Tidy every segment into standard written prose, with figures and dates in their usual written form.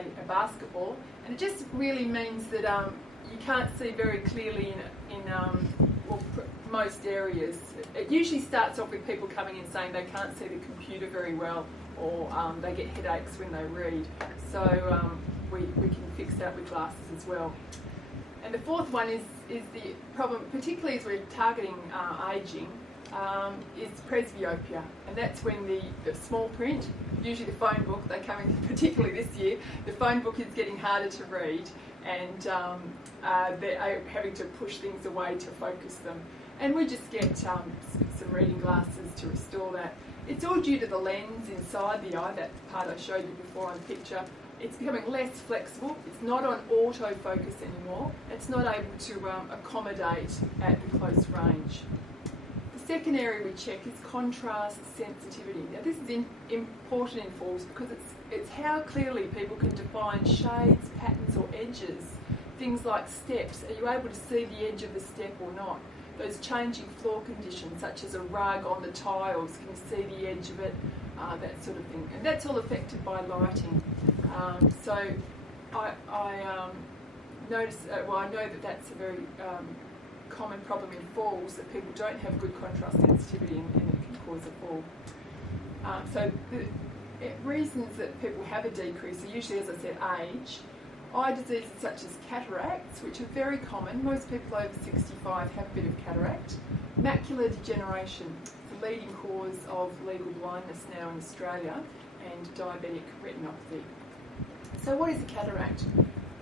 a basketball, and it just really means that you can't see very clearly in most areas. It usually starts off with people coming in saying they can't see the computer very well, or they get headaches when they read. So we can fix that with glasses as well. And the fourth one is the problem, particularly as we're targeting ageing, is presbyopia, and that's when the small print, usually the phone book, they come in, particularly this year, the phone book is getting harder to read, and they're having to push things away to focus them. And we just get some reading glasses to restore that. It's all due to the lens inside the eye, that part I showed you before on the picture. It's becoming less flexible. It's not on autofocus anymore. It's not able to accommodate at the close range. The second area we check is contrast sensitivity. Now this is important in falls because it's how clearly people can define shades, patterns or edges. Things like steps. Are you able to see the edge of the step or not? Those changing floor conditions, such as a rug on the tiles, can you see the edge of it? That sort of thing. And that's all affected by lighting. So I notice, I know that that's a very common problem in falls, that people don't have good contrast sensitivity and it can cause a fall. So the reasons that people have a decrease are usually, as I said, age. Eye diseases such as cataracts, which are very common. Most people over 65 have a bit of cataract. Macular degeneration, the leading cause of legal blindness now in Australia, and diabetic retinopathy. So what is a cataract?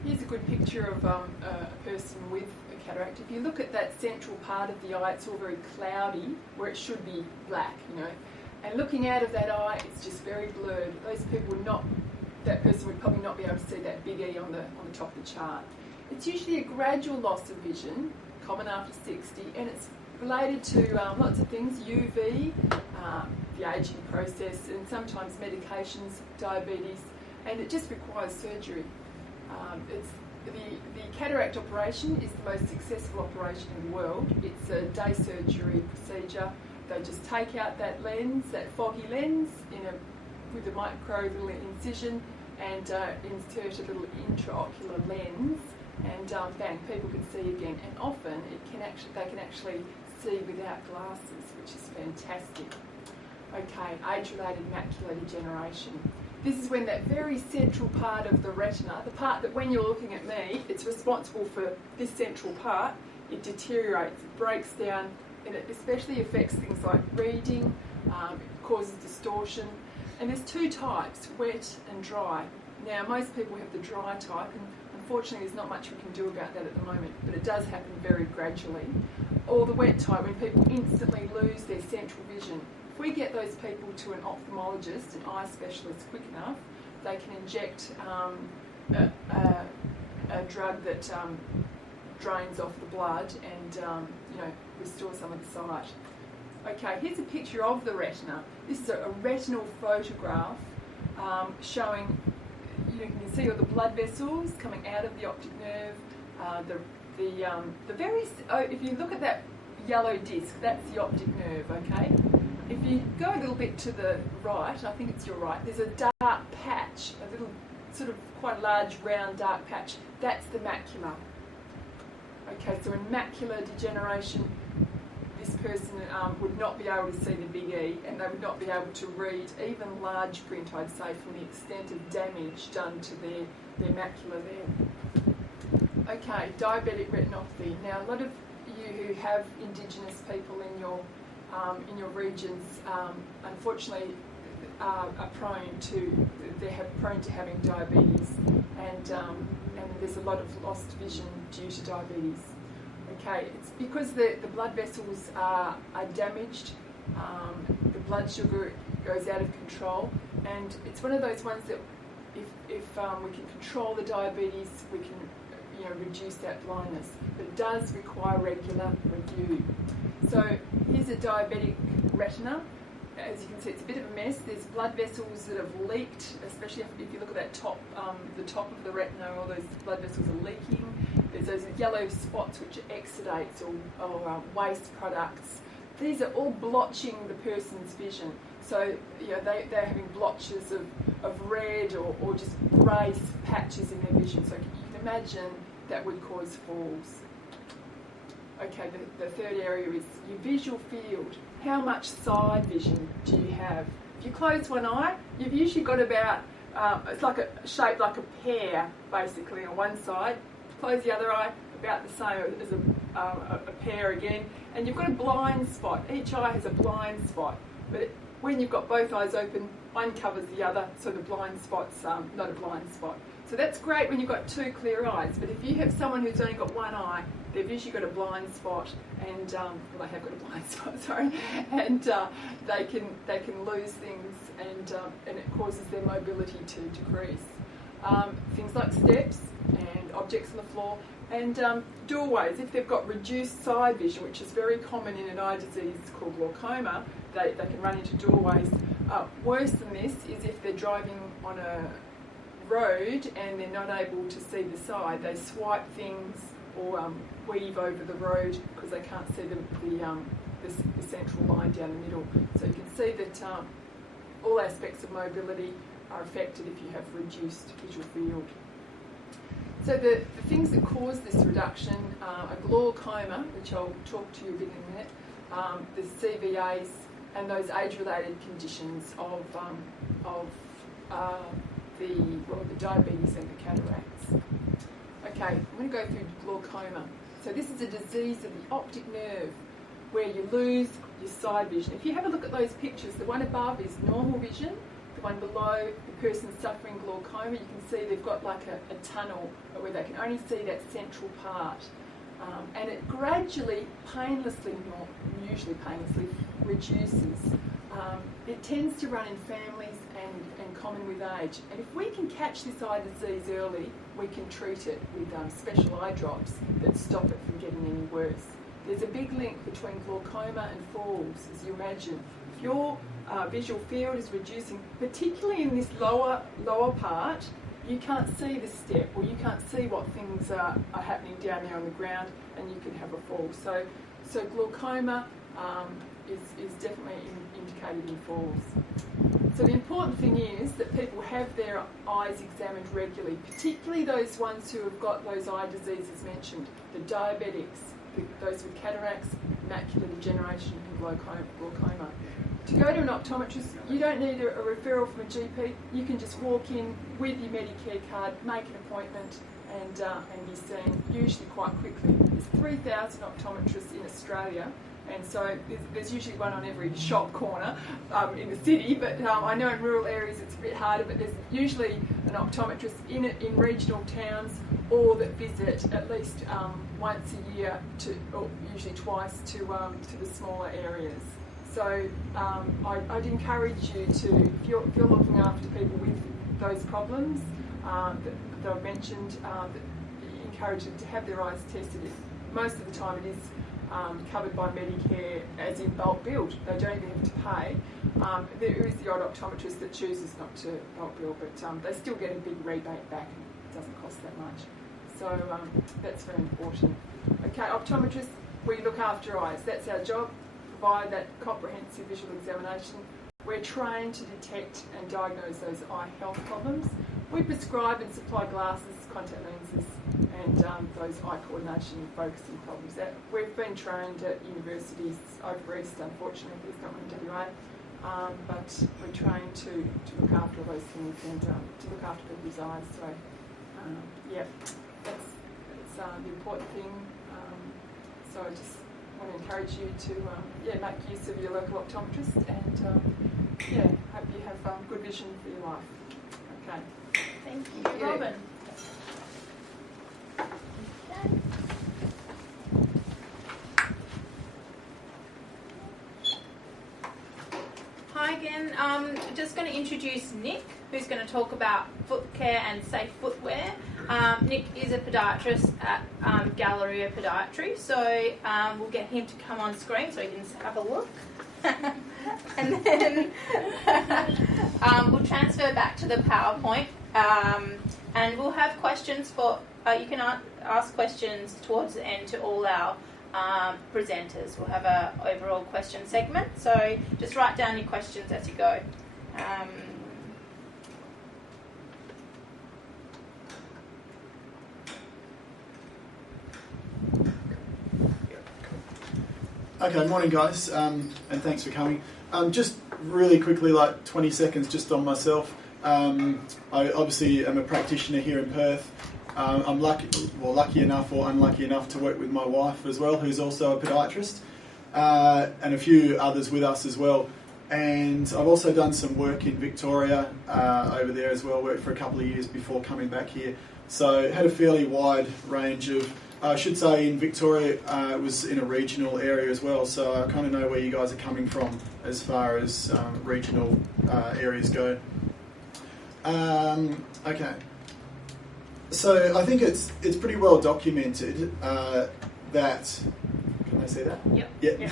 Here's a good picture of a person with a cataract. If you look at that central part of the eye, it's all very cloudy, where it should be black, And looking out of that eye, it's just very blurred. Those people would not, that person would probably not be able to see that big E on the top of the chart. It's usually a gradual loss of vision, common after 60, and it's related to lots of things, UV, the ageing process, and sometimes medications, diabetes, and it just requires surgery. The cataract operation is the most successful operation in the world. It's a day surgery procedure. They just take out that lens, that foggy lens, with a micro little incision, and insert a little intraocular lens, and bang, people can see again. And often they can actually see without glasses, which is fantastic. Okay, age-related macular degeneration. This is when that very central part of the retina, the part that when you're looking at me, it's responsible for this central part, it deteriorates, it breaks down, and it especially affects things like reading, it causes distortion. And there's two types, wet and dry. Now, most people have the dry type, and unfortunately there's not much we can do about that at the moment, but it does happen very gradually. Or the wet type, when people instantly lose their central vision. If we get those people to an ophthalmologist, an eye specialist, quick enough, they can inject a drug that drains off the blood and restore some of the sight. Okay, here's a picture of the retina. This is a retinal photograph showing, you can see all the blood vessels coming out of the optic nerve. If you look at that yellow disc, that's the optic nerve, okay? If you go a little bit to the right, I think it's your right, there's a dark patch, a little sort of quite a large round dark patch. That's the macula. Okay, so in macular degeneration, this person would not be able to see the big E, and they would not be able to read even large print, I'd say, from the extent of damage done to their macula there. Okay, diabetic retinopathy. Now, a lot of you who have Indigenous people in your regions, unfortunately, are prone to having diabetes, and there's a lot of lost vision due to diabetes. Okay, it's because the blood vessels are damaged, the blood sugar goes out of control, and it's one of those ones that if we can control the diabetes, we can reduce that blindness, but it does require regular review. So here's a diabetic retina. As you can see, it's a bit of a mess. There's blood vessels that have leaked, especially if you look at that top, the top of the retina, all those blood vessels are leaking. There's those yellow spots which are exudates or waste products. These are all blotching the person's vision. So they're having blotches of red or just grey patches in their vision. So you can imagine that would cause falls. Okay, the third area is your visual field. How much side vision do you have? If you close one eye, you've usually got about, it's like shaped like a pear, basically, on one side. Close the other eye, about the same as a pear again. And you've got a blind spot. Each eye has a blind spot. But when you've got both eyes open, one covers the other, so the blind spot's not a blind spot. So that's great when you've got two clear eyes. But if you have someone who's only got one eye, they've usually got a blind spot, and they have got a blind spot, sorry, and they can lose things, and it causes their mobility to decrease. Things like steps and objects on the floor, and doorways. If they've got reduced side vision, which is very common in an eye disease called glaucoma, they can run into doorways. Worse than this is if they're driving on a road and they're not able to see the side. They swipe things or weave over the road because they can't see the central line down the middle. So you can see that all aspects of mobility are affected if you have reduced visual field. So the things that cause this reduction are glaucoma, which I'll talk to you a bit in a minute, the CVAs, and those age-related conditions of the diabetes and the cataracts. Okay, I'm going to go through glaucoma. So this is a disease of the optic nerve where you lose your side vision. If you have a look at those pictures, the one above is normal vision, the one below, the person suffering glaucoma, you can see they've got like a tunnel where they can only see that central part. And it gradually, painlessly, not usually painlessly, reduces. It tends to run in families and common with age. And if we can catch this eye disease early, we can treat it with special eye drops that stop it from getting any worse. There's a big link between glaucoma and falls, as you imagine. If your visual field is reducing, particularly in this lower part, you can't see the step, or you can't see what things are happening down there on the ground, and you can have a fall. So glaucoma is definitely indicated in falls. So the important thing is that people have their eyes examined regularly, particularly those ones who have got those eye diseases mentioned, the diabetics, those with cataracts, macular degeneration, and glaucoma. To go to an optometrist, you don't need a referral from a GP. You can just walk in with your Medicare card, make an appointment, and be seen usually quite quickly. There's 3,000 optometrists in Australia, and so there's usually one on every shop corner in the city, but I know in rural areas it's a bit harder, but there's usually an optometrist in regional towns, or that visit at least once a year, or usually twice, to the smaller areas. So I'd encourage you to, if you're looking after people with those problems that I've mentioned, encourage them to have their eyes tested. Most of the time it is covered by Medicare as in bulk billed. They don't even have to pay. There is the odd optometrist that chooses not to bulk bill, but they still get a big rebate back, and it doesn't cost that much. So that's very important. Okay, optometrists, we look after eyes. That's our job. Provide that comprehensive visual examination. We're trained to detect and diagnose those eye health problems. We prescribe and supply glasses, contact lenses, and those eye coordination and focusing problems. We've been trained at universities over East, unfortunately, there's not one in WA, but we're trained to look after all those things and to look after people's eyes. So, yeah, that's the important thing. So I just want to encourage you to make use of your local optometrist, and hope you have good vision for your life. Okay. Thank you, Robin. Hi again. Just going to introduce Nick, who's going to talk about foot care and safe footwear. Nick is a podiatrist at Galleria Podiatry, so we'll get him to come on screen so he can have a look. And then we'll transfer back to the PowerPoint, and we'll have questions for, you can ask questions towards the end to all our presenters will have a overall question segment. So just write down your questions as you go. Okay, morning guys, and thanks for coming. Just really quickly, like 20 seconds just on myself. I obviously am a practitioner here in Perth. I'm lucky enough or unlucky enough to work with my wife as well, who's also a podiatrist, and a few others with us as well. And I've also done some work in Victoria over there as well, worked for a couple of years before coming back here. So had a fairly wide range of, I should say in Victoria, it was in a regional area as well, so I kind of know where you guys are coming from as far as regional areas go. Okay. So I think it's pretty well documented that, can I say that? Yep. Yeah.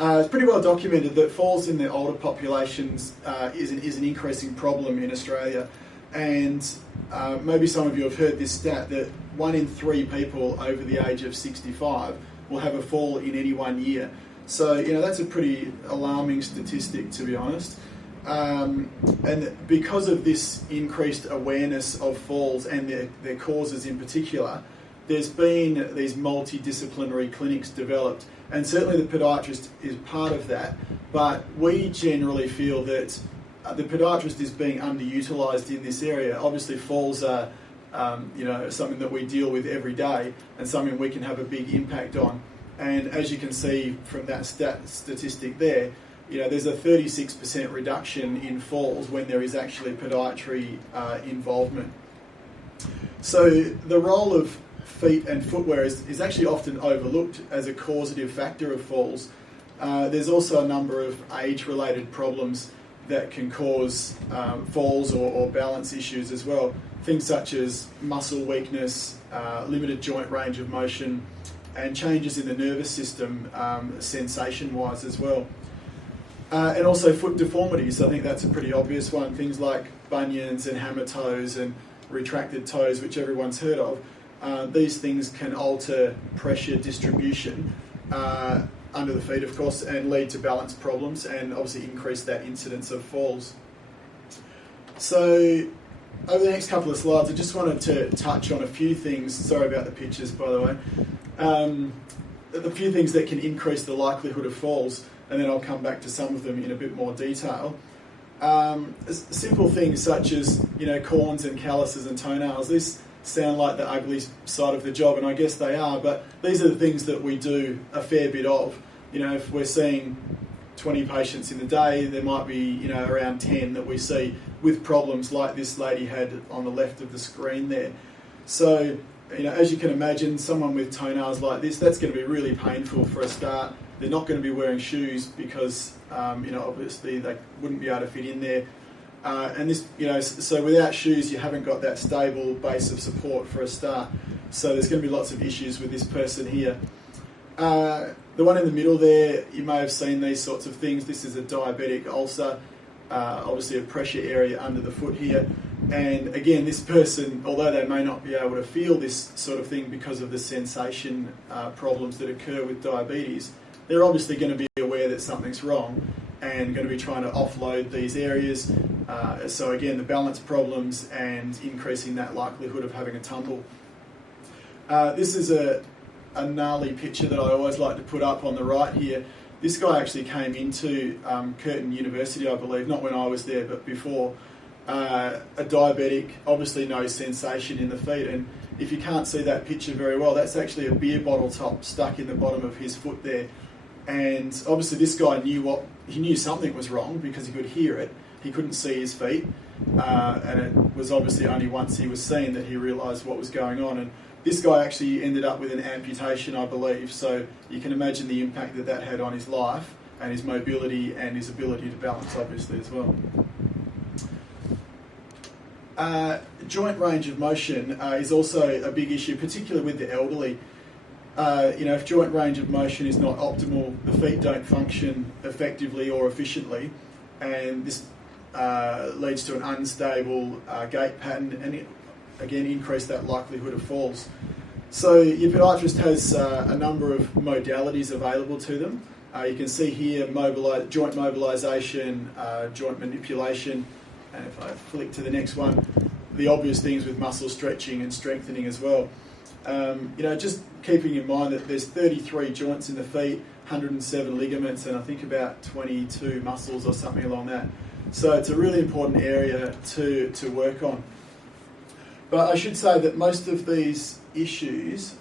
It's pretty well documented that falls in the older populations is an increasing problem in Australia, and maybe some of you have heard this stat that 1 in 3 people over the age of 65 will have a fall in any 1 year. So, you know, that's a pretty alarming statistic, to be honest. And because of this increased awareness of falls and their causes in particular, there's been these multidisciplinary clinics developed, and certainly the podiatrist is part of that, but we generally feel that the podiatrist is being underutilised in this area. Obviously falls are something that we deal with every day and something we can have a big impact on. And as you can see from that statistic there, you know, there's a 36% reduction in falls when there is actually podiatry involvement. So the role of feet and footwear is actually often overlooked as a causative factor of falls. There's also a number of age-related problems that can cause falls or balance issues as well. Things such as muscle weakness, limited joint range of motion, and changes in the nervous system sensation-wise as well. And also foot deformities. I think that's a pretty obvious one. Things like bunions and hammer toes and retracted toes, which everyone's heard of. These things can alter pressure distribution under the feet, of course, and lead to balance problems and obviously increase that incidence of falls. So over the next couple of slides, I just wanted to touch on a few things. Sorry about the pictures, by the way. A few things that can increase the likelihood of falls, and then I'll come back to some of them in a bit more detail. Simple things such as, you know, corns and calluses and toenails. These sound like the ugly side of the job, and I guess they are, but these are the things that we do a fair bit of. You know, if we're seeing 20 patients in a day, there might be, you know, around 10 that we see with problems like this lady had on the left of the screen there. So, you know, as you can imagine, someone with toenails like this, that's going to be really painful for a start. They're not going to be wearing shoes because, you know, obviously they wouldn't be able to fit in there. And this, you know, so without shoes, you haven't got that stable base of support for a start. So there's going to be lots of issues with this person here. The one in the middle there, you may have seen these sorts of things. This is a diabetic ulcer, obviously a pressure area under the foot here. And again, this person, although they may not be able to feel this sort of thing because of the sensation problems that occur with diabetes, they're obviously going to be aware that something's wrong and going to be trying to offload these areas. So again, the balance problems and increasing that likelihood of having a tumble. This is a gnarly picture that I always like to put up on the right here. This guy actually came into Curtin University, I believe, not when I was there, but before. A diabetic, obviously no sensation in the feet, and if you can't see that picture very well, that's actually a beer bottle top stuck in the bottom of his foot there. And obviously this guy knew something was wrong because he could hear it. He couldn't see his feet, and it was obviously only once he was seen that he realised what was going on. And this guy actually ended up with an amputation, I believe, so you can imagine the impact that that had on his life and his mobility and his ability to balance, obviously, as well. Joint range of motion is also a big issue, particularly with the elderly. You know, if joint range of motion is not optimal, the feet don't function effectively or efficiently, and this leads to an unstable gait pattern, and it, again, increase that likelihood of falls. So your podiatrist has a number of modalities available to them. You can see here joint mobilisation, joint manipulation, and if I flick to the next one, the obvious things with muscle stretching and strengthening as well. Just keeping in mind that there's 33 joints in the feet, 107 ligaments, and I think about 22 muscles or something along that. So it's a really important area to work on. But I should say that most of these issues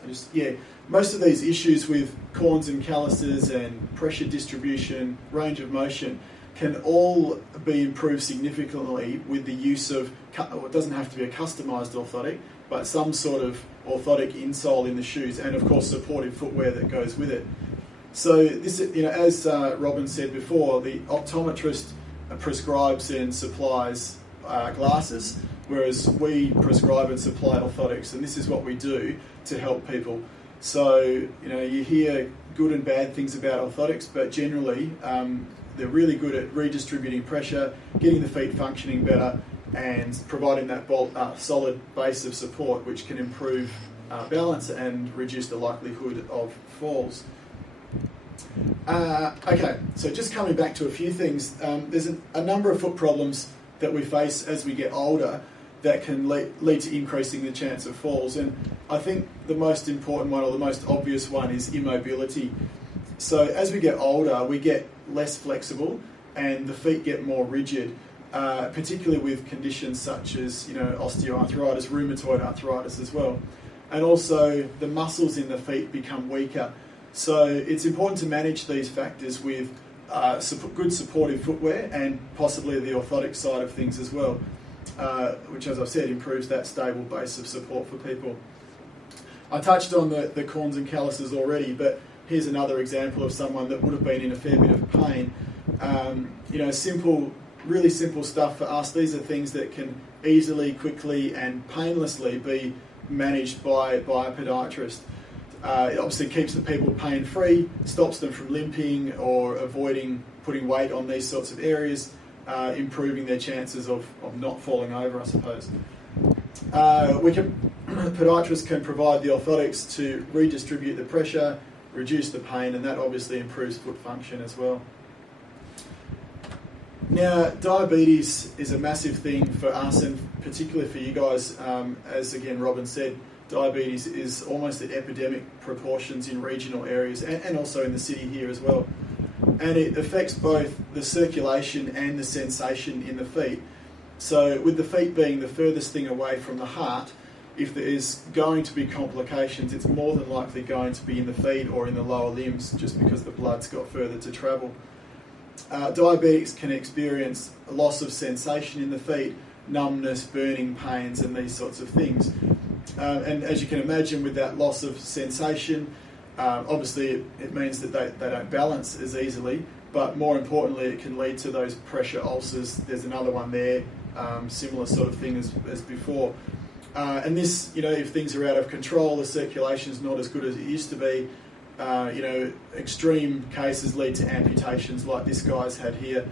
with corns and calluses and pressure distribution, range of motion, can all be improved significantly with the use of, it doesn't have to be a customised orthotic, but some sort of orthotic insole in the shoes, and of course supportive footwear that goes with it. So this, as Robin said before, the optometrist prescribes and supplies glasses, whereas we prescribe and supply orthotics, and this is what we do to help people. So you hear good and bad things about orthotics, but generally they're really good at redistributing pressure, getting the feet functioning better, and providing that solid base of support, which can improve balance and reduce the likelihood of falls. Okay, so just coming back to a few things, there's a number of foot problems that we face as we get older that can lead to increasing the chance of falls, and I think the most important one, or the most obvious one, is immobility. So as we get older, we get less flexible and the feet get more rigid, particularly with conditions such as osteoarthritis, rheumatoid arthritis as well. And also the muscles in the feet become weaker. So it's important to manage these factors with good supportive footwear and possibly the orthotic side of things as well, which, as I've said, improves that stable base of support for people. I touched on the corns and calluses already, but here's another example of someone that would have been in a fair bit of pain. Really simple stuff for us. These are things that can easily, quickly and painlessly be managed by a podiatrist. It obviously keeps the people pain-free, stops them from limping or avoiding putting weight on these sorts of areas, improving their chances of not falling over, I suppose. Podiatrists can provide the orthotics to redistribute the pressure, reduce the pain, and that obviously improves foot function as well. Now, diabetes is a massive thing for us, and particularly for you guys. As again Robin said, diabetes is almost at epidemic proportions in regional areas and also in the city here as well. And it affects both the circulation and the sensation in the feet. So with the feet being the furthest thing away from the heart, if there is going to be complications, it's more than likely going to be in the feet or in the lower limbs, just because the blood's got further to travel. Diabetics can experience a loss of sensation in the feet, numbness, burning pains, and these sorts of things. And as you can imagine, with that loss of sensation, obviously it means that they don't balance as easily, but more importantly, it can lead to those pressure ulcers. There's another one there, similar sort of thing as before. And this, if things are out of control, the circulation's not as good as it used to be. Extreme cases lead to amputations like this guy's had here.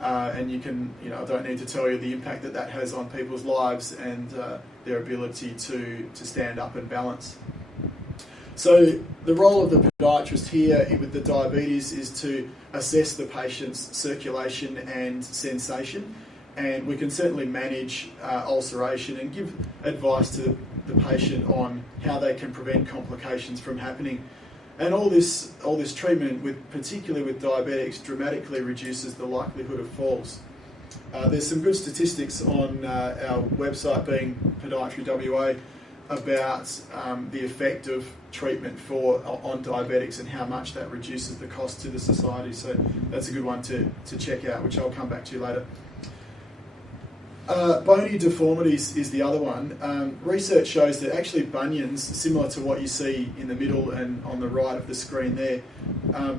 And you can, I don't need to tell you the impact that has on people's lives and their ability to stand up and balance. So the role of the podiatrist here with the diabetes is to assess the patient's circulation and sensation, and we can certainly manage ulceration and give advice to the patient on how they can prevent complications from happening. And all this treatment, particularly with diabetics, dramatically reduces the likelihood of falls. There's some good statistics on our website, being Podiatry WA, about the effect of treatment on diabetics and how much that reduces the cost to the society. So that's a good one to check out, which I'll come back to later. Bony deformities is the other one. Research shows that actually bunions, similar to what you see in the middle and on the right of the screen there,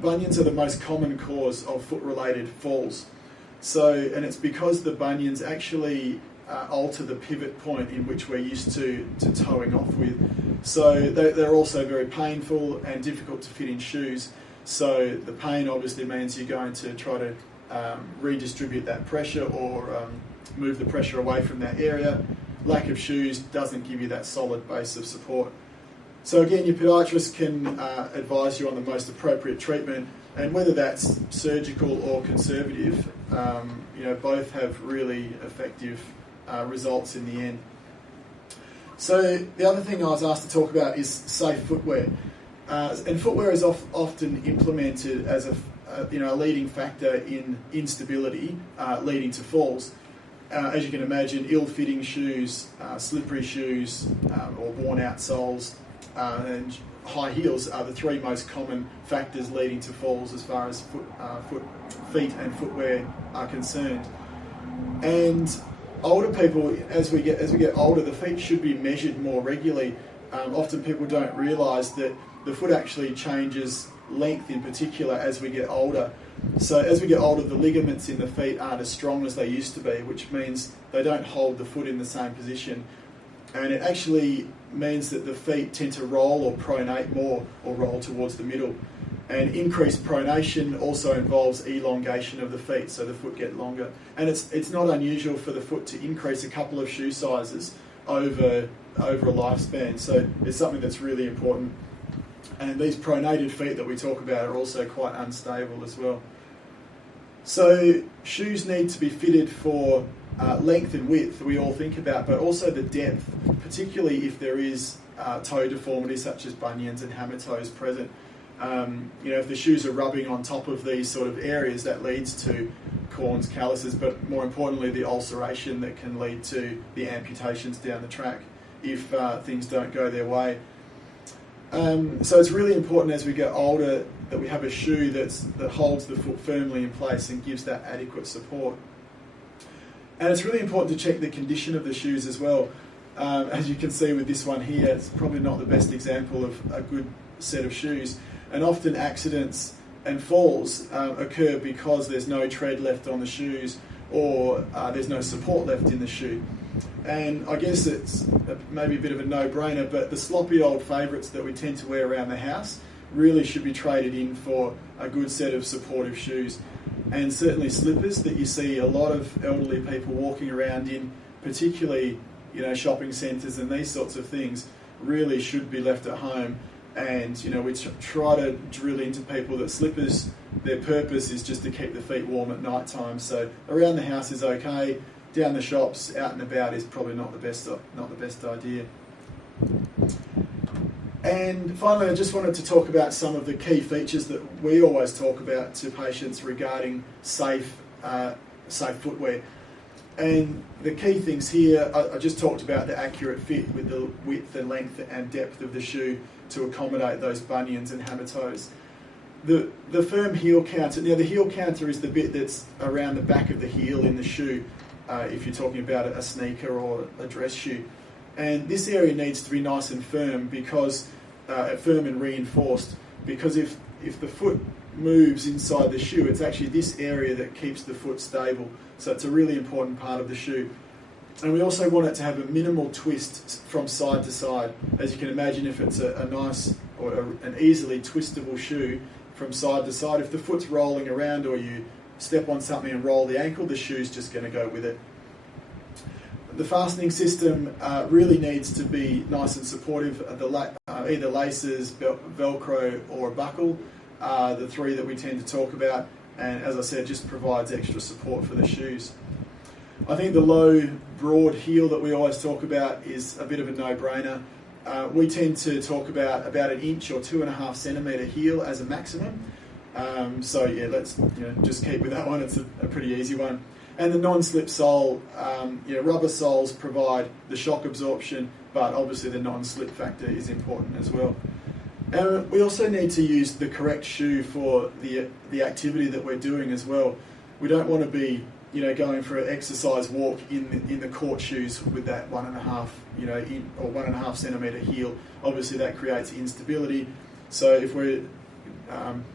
bunions are the most common cause of foot-related falls. So, and it's because the bunions actually alter the pivot point in which we're used to toeing off with. So they're also very painful and difficult to fit in shoes. So the pain obviously means you're going to try to redistribute that pressure or move the pressure away from that area. Lack of shoes doesn't give you that solid base of support. So again, your podiatrist can advise you on the most appropriate treatment, and whether that's surgical or conservative, both have really effective results in the end. So the other thing I was asked to talk about is safe footwear. And footwear is often implemented as a leading factor in instability leading to falls. As you can imagine, ill-fitting shoes, slippery shoes, or worn-out soles, and high heels are the three most common factors leading to falls as far as feet and footwear are concerned. And older people, as we get older, the feet should be measured more regularly. Often people don't realise that the foot actually changes length in particular as we get older. So as we get older, the ligaments in the feet aren't as strong as they used to be, which means they don't hold the foot in the same position. And it actually means that the feet tend to roll or pronate more, or roll towards the middle. And increased pronation also involves elongation of the feet, so the foot get longer. And it's not unusual for the foot to increase a couple of shoe sizes over a lifespan. So it's something that's really important. And these pronated feet that we talk about are also quite unstable as well. So shoes need to be fitted for length and width, we all think about, but also the depth, particularly if there is toe deformity such as bunions and hammer toes present. If the shoes are rubbing on top of these sort of areas, that leads to corns, calluses, but more importantly the ulceration that can lead to the amputations down the track if things don't go their way. So it's really important as we get older that we have a shoe that holds the foot firmly in place and gives that adequate support. And it's really important to check the condition of the shoes as well. As you can see with this one here, it's probably not the best example of a good set of shoes. And often accidents and falls occur because there's no tread left on the shoes, or there's no support left in the shoe. And I guess it's maybe a bit of a no-brainer, but the sloppy old favourites that we tend to wear around the house really should be traded in for a good set of supportive shoes. And certainly slippers that you see a lot of elderly people walking around in, particularly shopping centres and these sorts of things, really should be left at home. And we try to drill into people that slippers, their purpose is just to keep the feet warm at night time. So around the house is okay. Down the shops, out and about is probably not the best idea. And finally, I just wanted to talk about some of the key features that we always talk about to patients regarding safe footwear. And the key things here, I just talked about the accurate fit with the width and length and depth of the shoe to accommodate those bunions and hammer toes. The firm heel counter, now the heel counter is the bit that's around the back of the heel in the shoe, if you're talking about a sneaker or a dress shoe. And this area needs to be nice and firm, because firm and reinforced, because if the foot moves inside the shoe, it's actually this area that keeps the foot stable. So it's a really important part of the shoe. And we also want it to have a minimal twist from side to side. As you can imagine, if it's a nice or an easily twistable shoe from side to side, if the foot's rolling around or you step on something and roll the ankle, the shoe's just going to go with it. The fastening system really needs to be nice and supportive. Either laces, Velcro or a buckle are the three that we tend to talk about, and as I said, just provides extra support for the shoes. I think the low, broad heel that we always talk about is a bit of a no-brainer. We tend to talk about an inch or 2.5 centimetre heel as a maximum. So yeah, let's just keep with that one. It's a pretty easy one. And the non-slip sole, rubber soles provide the shock absorption, but obviously the non-slip factor is important as well. And we also need to use the correct shoe for the activity that we're doing as well. We don't want to be going for an exercise walk in the court shoes with that 1.5 or 1.5 centimetre heel. Obviously that creates instability. So if we're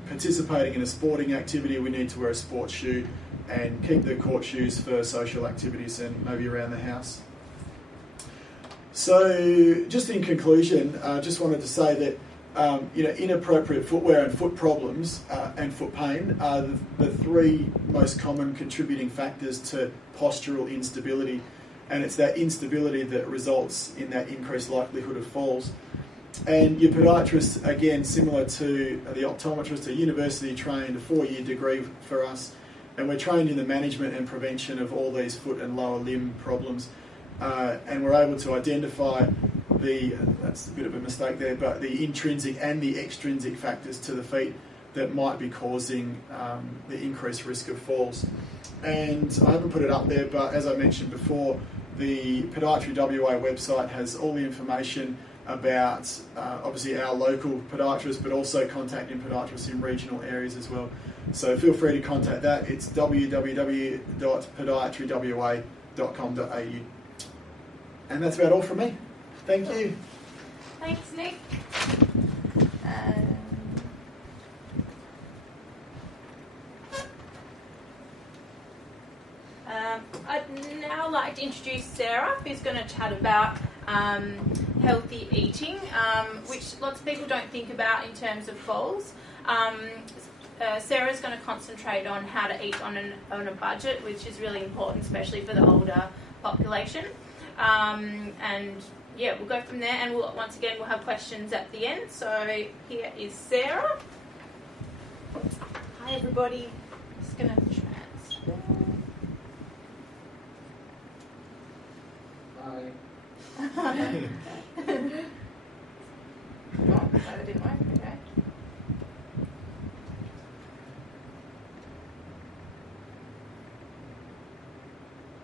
participating in a sporting activity, we need to wear a sports shoe and keep the court shoes for social activities and maybe around the house. So just in conclusion, I just wanted to say that inappropriate footwear and foot problems and foot pain are the three most common contributing factors to postural instability, and it's that instability that results in that increased likelihood of falls. And your podiatrist, again, similar to the optometrist, a university trained, a 4-year degree for us, and we're trained in the management and prevention of all these foot and lower limb problems. And we're able to identify that's a bit of a mistake there, but the intrinsic and the extrinsic factors to the feet that might be causing the increased risk of falls. And I haven't put it up there, but as I mentioned before, the Podiatry WA website has all the information about obviously our local podiatrists, but also contacting podiatrists in regional areas as well. So feel free to contact that. It's www.podiatrywa.com.au. And that's about all from me. Thank you. Thanks, Nick. I'd now like to introduce Sarah, who's going to chat about healthy eating, which lots of people don't think about in terms of falls. Sarah's going to concentrate on how to eat on a budget, which is really important, especially for the older population. And yeah, we'll go from there, and once again we'll have questions at the end. So here is Sarah. Hi everybody. Just going to transfer. Hi. Oh, that didn't work. Okay.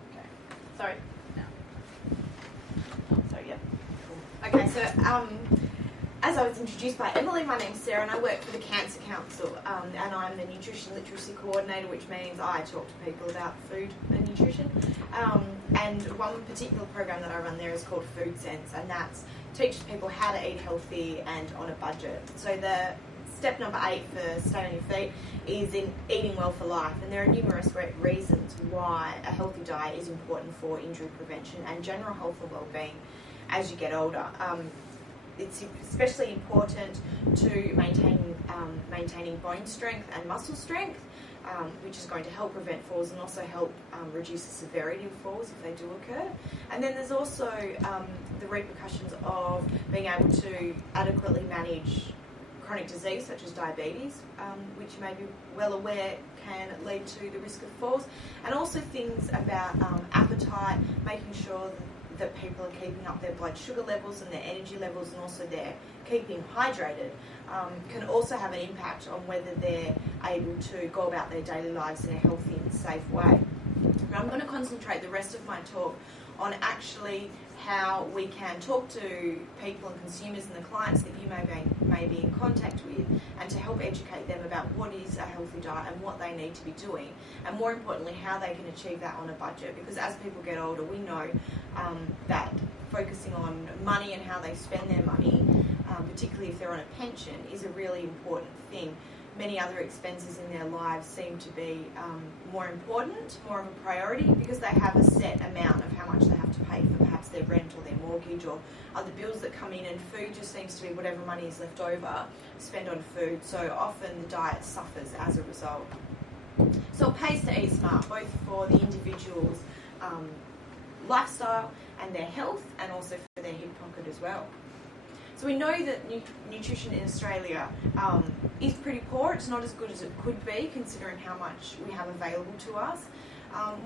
Okay. Sorry. No. Oh, sorry. Yeah. Okay, so as I was introduced by Emily, my name's Sarah and I work for the Cancer Council, and I'm the Nutrition Literacy Coordinator, which means I talk to people about food and nutrition. And one particular program that I run there is called Food Sense, and that teaches people how to eat healthy and on a budget. So the step number 8 for Stay on Your Feet is in eating well for life, and there are numerous reasons why a healthy diet is important for injury prevention and general health and well-being as you get older. It's especially important to maintaining bone strength and muscle strength, which is going to help prevent falls and also help reduce the severity of falls if they do occur. And then there's also the repercussions of being able to adequately manage chronic disease such as diabetes, which you may be well aware can lead to the risk of falls, and also things about appetite, making sure that people are keeping up their blood sugar levels and their energy levels, and also they're keeping hydrated, can also have an impact on whether they're able to go about their daily lives in a healthy and safe way. Now, I'm going to concentrate the rest of my talk on actually how we can talk to people and consumers and the clients that you may be in contact with, and to help educate them about what is a healthy diet and what they need to be doing, and more importantly how they can achieve that on a budget, because as people get older we know that focusing on money and how they spend their money, particularly if they're on a pension, is a really important thing. Many other expenses in their lives seem to be more important, more of a priority, because they have a set amount of how much they have to pay for perhaps their rent or their mortgage or other bills that come in, and food just seems to be whatever money is left over, spend on food. So often the diet suffers as a result. So it pays to eat smart, both for the individual's lifestyle and their health, and also for their hip pocket as well. So we know that nutrition in Australia is pretty poor. It's not as good as it could be, considering how much we have available to us.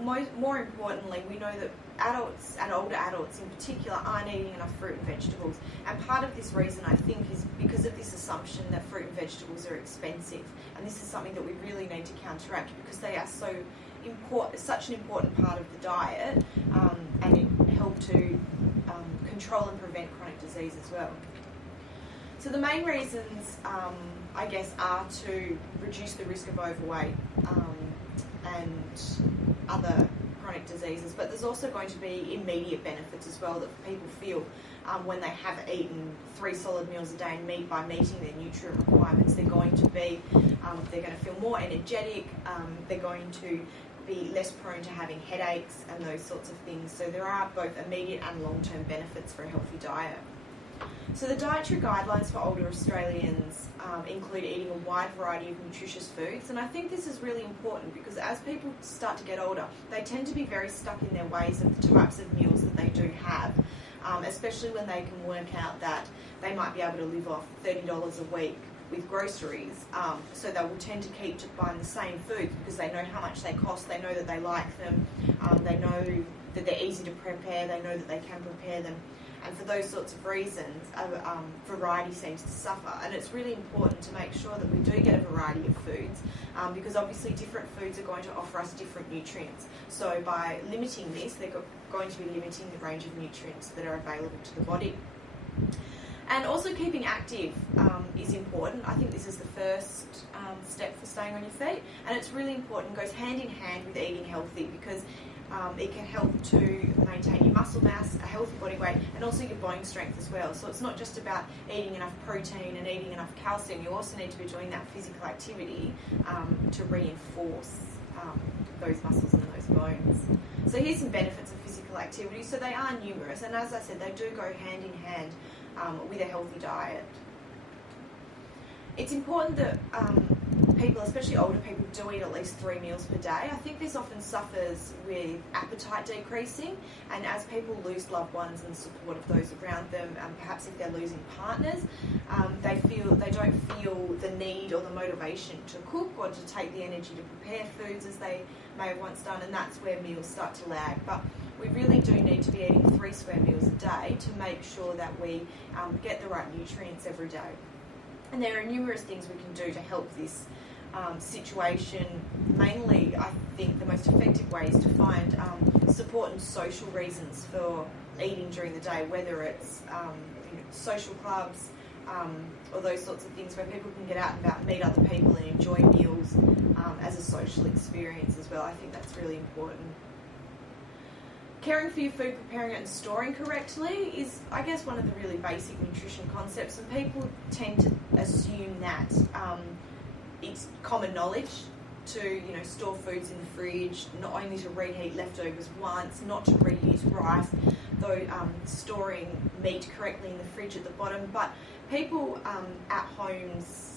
More importantly, we know that adults, and older adults in particular, aren't eating enough fruit and vegetables. And part of this reason, I think, is because of this assumption that fruit and vegetables are expensive. And this is something that we really need to counteract, because they are such an important part of the diet, and it help to control and prevent chronic disease as well. So the main reasons, I guess, are to reduce the risk of overweight and other chronic diseases, but there's also going to be immediate benefits as well that people feel when they have eaten 3 solid meals a day and by meeting their nutrient requirements. They're going to feel more energetic, they're going to be less prone to having headaches and those sorts of things. So there are both immediate and long-term benefits for a healthy diet. So the dietary guidelines for older Australians include eating a wide variety of nutritious foods, and I think this is really important because as people start to get older, they tend to be very stuck in their ways of the types of meals that they do have. especially when they can work out that they might be able to live off $30 a week with groceries. So they will tend to keep buying the same foods because they know how much they cost, they know that they like them, they know that they're easy to prepare, they know that they can prepare them. And for those sorts of reasons, variety seems to suffer. And it's really important to make sure that we do get a variety of foods because obviously different foods are going to offer us different nutrients. So by limiting this, they're going to be limiting the range of nutrients that are available to the body. And also keeping active is important. I think this is the first step for staying on your feet. And it's really important, it goes hand in hand with eating healthy because it can help to maintain your muscle mass, a healthy body weight, and also your bone strength as well. So it's not just about eating enough protein and eating enough calcium. You also need to be doing that physical activity to reinforce those muscles and those bones. So here's some benefits of physical activity. So they are numerous, and as I said, they do go hand in hand with a healthy diet. It's important that people, especially older people, do eat at least 3 meals per day. I think this often suffers with appetite decreasing, and as people lose loved ones and support of those around them, perhaps if they're losing partners, they don't feel the need or the motivation to cook or to take the energy to prepare foods as they may have once done, and that's where meals start to lag. But we really do need to be eating 3 square meals a day to make sure that we get the right nutrients every day. And there are numerous things we can do to help this situation. Mainly, I think the most effective way is to find support and social reasons for eating during the day, whether it's social clubs or those sorts of things where people can get out and about, meet other people and enjoy meals as a social experience as well. I think that's really important. Caring for your food, preparing it and storing correctly is, I guess, one of the really basic nutrition concepts, and people tend to assume that it's common knowledge to store foods in the fridge, not only to reheat leftovers once, not to reuse rice, though storing meat correctly in the fridge at the bottom. But people at homes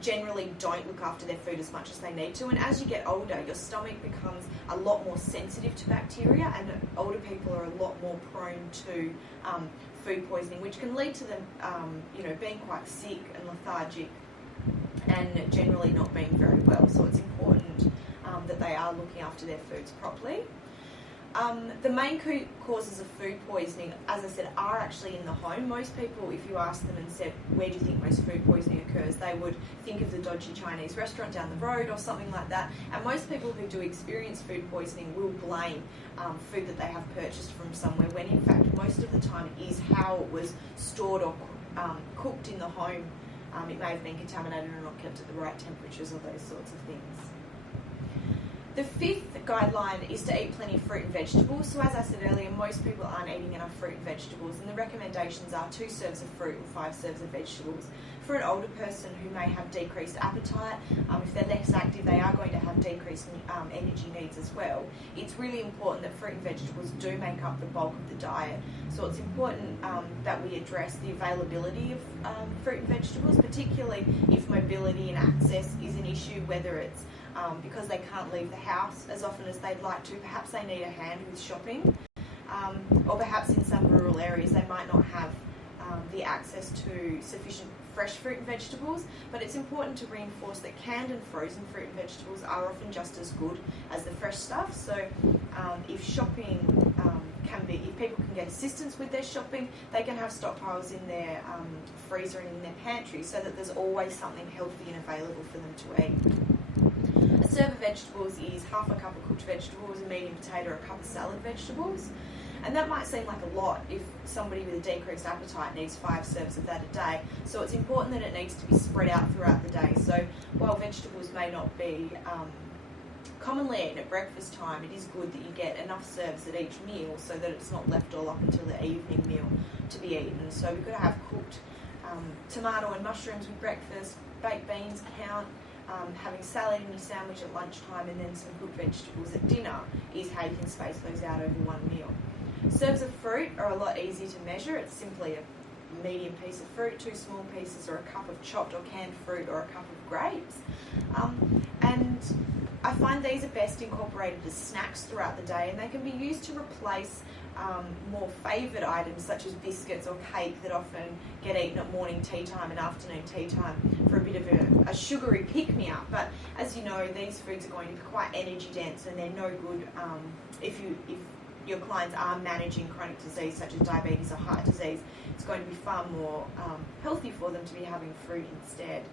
generally don't look after their food as much as they need to, and as you get older, your stomach becomes a lot more sensitive to bacteria, and older people are a lot more prone to food poisoning, which can lead to them being quite sick and lethargic and generally not being very well. So it's important that they are looking after their foods properly. The main causes of food poisoning, as I said, are actually in the home. Most people, if you ask them and said, where do you think most food poisoning occurs, they would think of the dodgy Chinese restaurant down the road or something like that. And most people who do experience food poisoning will blame food that they have purchased from somewhere, when in fact most of the time it is how it was stored or cooked in the home. It may have been contaminated or not kept at the right temperatures or those sorts of things. The 5th guideline is to eat plenty of fruit and vegetables. So as I said earlier, most people aren't eating enough fruit and vegetables, and the recommendations are 2 serves of fruit and 5 serves of vegetables. For an older person who may have decreased appetite, if they're less active, they are going to have decreased energy needs as well. It's really important that fruit and vegetables do make up the bulk of the diet. So it's important that we address the availability of fruit and vegetables, particularly if mobility and access is an issue, whether it's because they can't leave the house as often as they'd like to. Perhaps they need a hand with shopping, or perhaps in some rural areas they might not have the access to sufficient fresh fruit and vegetables. But it's important to reinforce that canned and frozen fruit and vegetables are often just as good as the fresh stuff. So if shopping if people can get assistance with their shopping, they can have stockpiles in their freezer and in their pantry, so that there's always something healthy and available for them to eat. A serve of vegetables is half a cup of cooked vegetables, a medium potato, or a cup of salad vegetables. And that might seem like a lot if somebody with a decreased appetite needs 5 serves of that a day. So it's important that it needs to be spread out throughout the day. So while vegetables may not be commonly eaten at breakfast time, it is good that you get enough serves at each meal so that it's not left all up until the evening meal to be eaten. So we've got to have cooked tomato and mushrooms with breakfast, baked beans count, having salad in your sandwich at lunchtime, and then some cooked vegetables at dinner is how you can space those out over one meal. Serves of fruit are a lot easier to measure. It's simply medium piece of fruit, 2 small pieces, or a cup of chopped or canned fruit, or a cup of grapes. And I find these are best incorporated as snacks throughout the day, and they can be used to replace more favoured items such as biscuits or cake that often get eaten at morning tea time and afternoon tea time for a bit of a sugary pick-me-up. But as you know, these foods are going to be quite energy dense, and they're no good if your clients are managing chronic disease such as diabetes or heart disease. It's going to be far more healthy for them to be having fruit instead.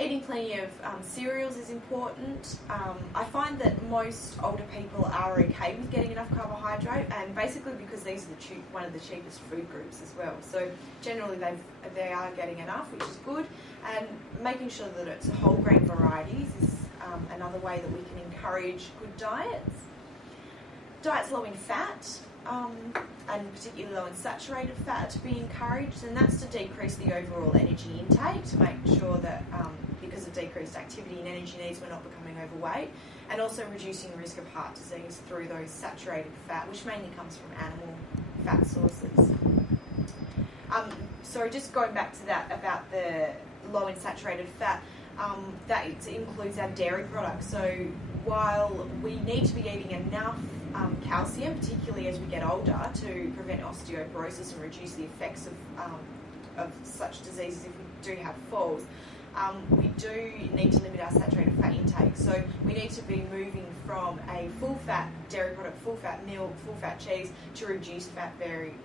Eating plenty of cereals is important. I find that most older people are okay with getting enough carbohydrate, and basically because these are one of the cheapest food groups as well. So generally they are getting enough, which is good. And making sure that it's whole grain varieties is another way that we can encourage good diets. Diets low in fat, and particularly low in saturated fat to be encouraged, and that's to decrease the overall energy intake, to make sure that because of decreased activity and energy needs we're not becoming overweight, and also reducing the risk of heart disease through those saturated fat, which mainly comes from animal fat sources. So just going back to that about the low in saturated fat, that includes our dairy products. So while we need to be eating enough calcium, particularly as we get older, to prevent osteoporosis and reduce the effects of such diseases if we do have falls, we do need to limit our saturated fat intake. So we need to be moving from a full-fat dairy product, full-fat milk, full-fat cheese, to reduced fat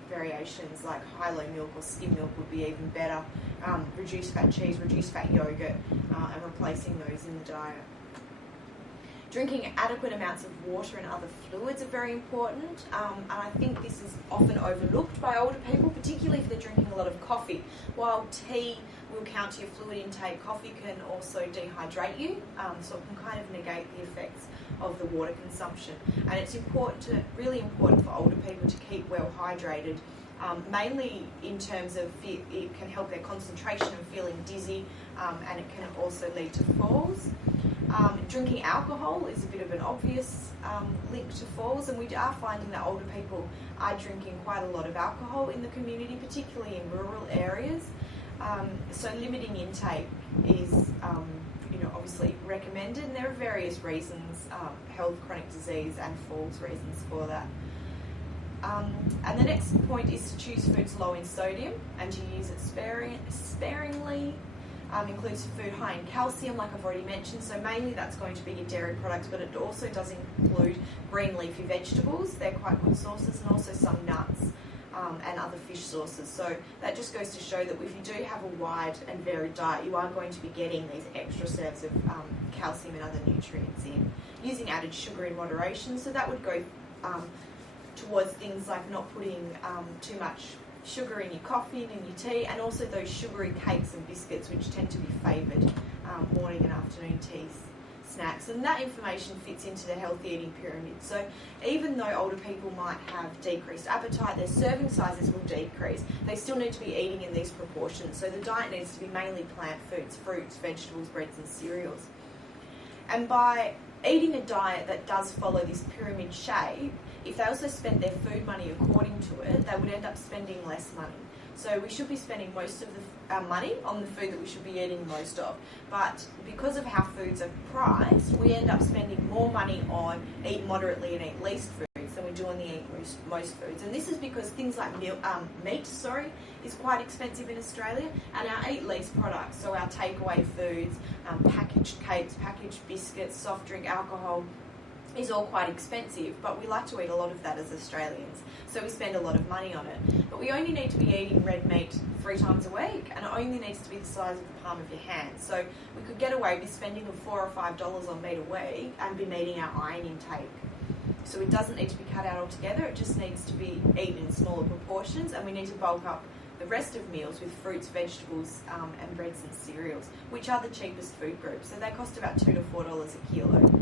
variations like high-low milk or skim milk would be even better. Reduced fat cheese, reduced fat yogurt, and replacing those in the diet. Drinking adequate amounts of water and other fluids are very important, and I think this is often overlooked by older people, particularly if they're drinking a lot of coffee. While tea will counter your fluid intake, coffee can also dehydrate you, so it can kind of negate the effects of the water consumption. And it's really important for older people to keep well hydrated, mainly in terms of it can help their concentration and feeling dizzy, and it can also lead to falls. Drinking alcohol is a bit of an obvious link to falls, and we are finding that older people are drinking quite a lot of alcohol in the community, particularly in rural areas. So limiting intake is obviously recommended, and there are various reasons, health, chronic disease and falls reasons for that. And the next point is to choose foods low in sodium and to use it sparingly. Includes food high in calcium, like I've already mentioned, so mainly that's going to be your dairy products, but it also does include green leafy vegetables. They're quite good sources, and also some nuts and other fish sources. So that just goes to show that if you do have a wide and varied diet, you are going to be getting these extra serves of calcium and other nutrients in. Using added sugar in moderation, so that would go towards things like not putting too much sugar in your coffee and in your tea, and also those sugary cakes and biscuits, which tend to be favoured morning and afternoon tea snacks. And that information fits into the healthy eating pyramid. So even though older people might have decreased appetite, their serving sizes will decrease. They still need to be eating in these proportions. So the diet needs to be mainly plant foods, fruits, vegetables, breads and cereals. And by eating a diet that does follow this pyramid shape, if they also spent their food money according to it, they would end up spending less money. So we should be spending most of our money on the food that we should be eating most of. But because of how foods are priced, we end up spending more money on eat moderately and eat least foods than we do on the eat most foods. And this is because things like meat is quite expensive in Australia, and our eat least products, so our takeaway foods, packaged cakes, packaged biscuits, soft drink, alcohol, is all quite expensive, but we like to eat a lot of that as Australians, so we spend a lot of money on it. But we only need to be eating red meat 3 times a week, and it only needs to be the size of the palm of your hand. So we could get away with spending $4 or $5 on meat a week and be meeting our iron intake. So it doesn't need to be cut out altogether, it just needs to be eaten in smaller proportions, and we need to bulk up the rest of meals with fruits, vegetables and breads and cereals, which are the cheapest food groups. So they cost about $2 to $4 a kilo.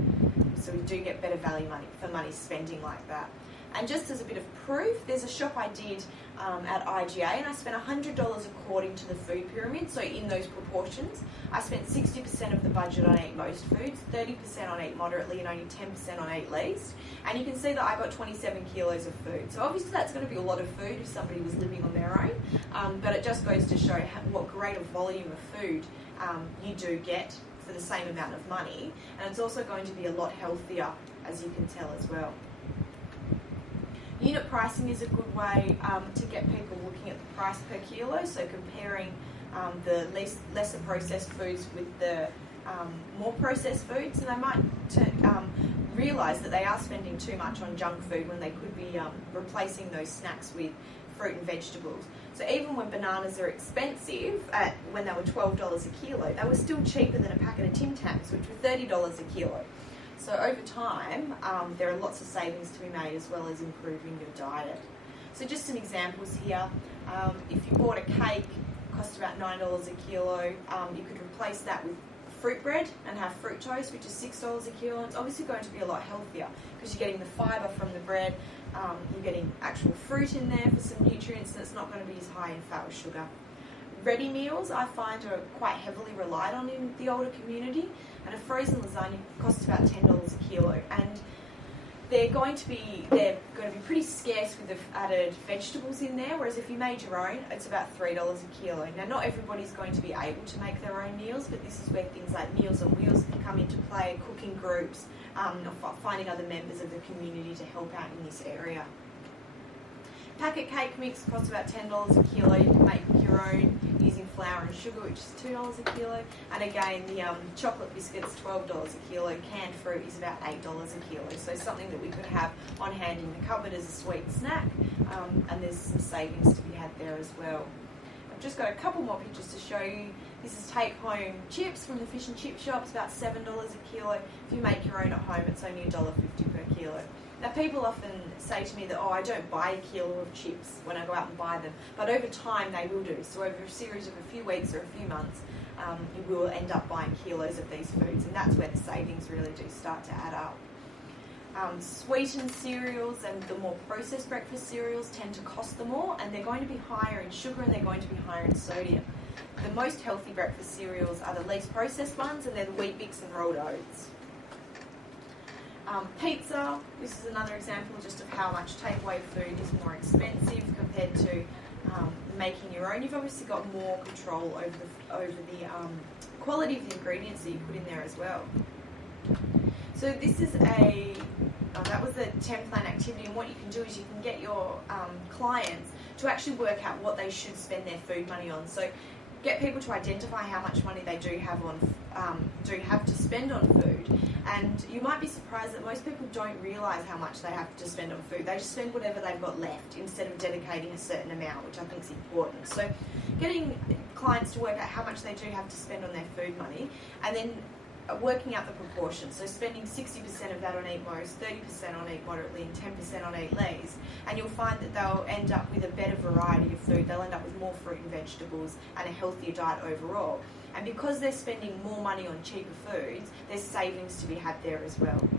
So we do get better value for money spending like that. And just as a bit of proof, there's a shop I did at IGA, and I spent $100 according to the food pyramid, so in those proportions. I spent 60% of the budget on Eat Most foods, 30% on Eat Moderately, and only 10% on Eat Least. And you can see that I got 27 kilos of food. So obviously that's going to be a lot of food if somebody was living on their own, but it just goes to show what greater volume of food you do get for the same amount of money, and it's also going to be a lot healthier, as you can tell as well. Unit pricing is a good way to get people looking at the price per kilo, so comparing the lesser processed foods with the more processed foods, and they might realise that they are spending too much on junk food when they could be replacing those snacks with fruit and vegetables. So even when bananas are expensive, when they were $12 a kilo, they were still cheaper than a packet of Tim Tams, which were $30 a kilo. So over time, there are lots of savings to be made as well as improving your diet. So just some examples here. If you bought a cake, cost about $9 a kilo, you could replace that with fruit bread and have fruit toast, which is $6 a kilo. It's obviously going to be a lot healthier because you're getting the fibre from the bread, you're getting actual fruit in there for some nutrients, and it's not going to be as high in fat or sugar. Ready meals, I find, are quite heavily relied on in the older community, and a frozen lasagna costs about $10 a kilo, and they're going to be pretty scarce with the added vegetables in there, whereas if you made your own, it's about $3 a kilo. Now, not everybody's going to be able to make their own meals, but this is where things like Meals on Wheels can come into play, cooking groups, or finding other members of the community to help out in this area. Packet cake mix costs about $10 a kilo. You can make your own using flour and sugar, which is $2 a kilo. And again, the chocolate biscuits, $12 a kilo. Canned fruit is about $8 a kilo. So something that we could have on hand in the cupboard as a sweet snack. And there's some savings to be had there as well. I've just got a couple more pictures to show you. This is take-home chips from the fish and chip shop. It's about $7 a kilo. If you make your own at home, it's only $1.50 per kilo. Now, people often say to me that, I don't buy a kilo of chips when I go out and buy them, but over time they will do. So over a series of a few weeks or a few months, you will end up buying kilos of these foods, and that's where the savings really do start to add up. Sweetened cereals and the more processed breakfast cereals tend to cost the more, and they're going to be higher in sugar and they're going to be higher in sodium. The most healthy breakfast cereals are the least processed ones, and they're the Wheat Bix and rolled oats. Pizza, this is another example just of how much takeaway food is more expensive compared to making your own. You've obviously got more control over the quality of the ingredients that you put in there as well. So this is that was the 10-plan activity, and what you can do is you can get your clients to actually work out what they should spend their food money on. So get people to identify how much money they do have to spend on food, and you might be surprised that most people don't realise how much they have to spend on food. They just spend whatever they've got left instead of dedicating a certain amount, which I think is important. So getting clients to work out how much they do have to spend on their food money, and then working out the proportions, so spending 60% of that on Eat Most, 30% on Eat Moderately, and 10% on Eat Least, and you'll find that they'll end up with a better variety of food. They'll end up with more fruit and vegetables and a healthier diet overall. And because they're spending more money on cheaper foods, there's savings to be had there as well.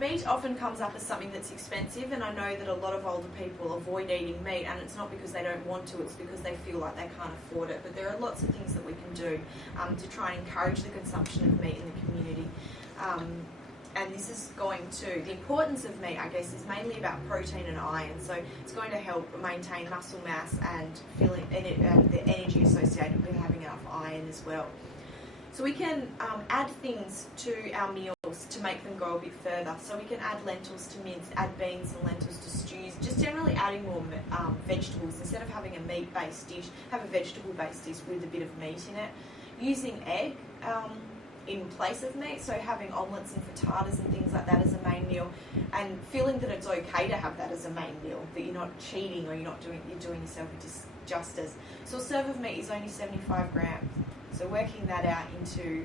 Meat often comes up as something that's expensive, and I know that a lot of older people avoid eating meat, and it's not because they don't want to, it's because they feel like they can't afford it. But there are lots of things that we can do to try and encourage the consumption of meat in the community. And this is going to, the importance of meat, I guess, is mainly about protein and iron. So it's going to help maintain muscle mass and the energy associated with having enough iron as well. So we can add things to our meals to make them go a bit further. So we can add lentils to mince, add beans and lentils to stews, just generally adding more vegetables. Instead of having a meat-based dish, have a vegetable-based dish with a bit of meat in it. Using egg in place of meat, so having omelettes and frittatas and things like that as a main meal, and feeling that it's okay to have that as a main meal, that you're not cheating or you're doing yourself a disjustice. So a serve of meat is only 75 grams. So working that out into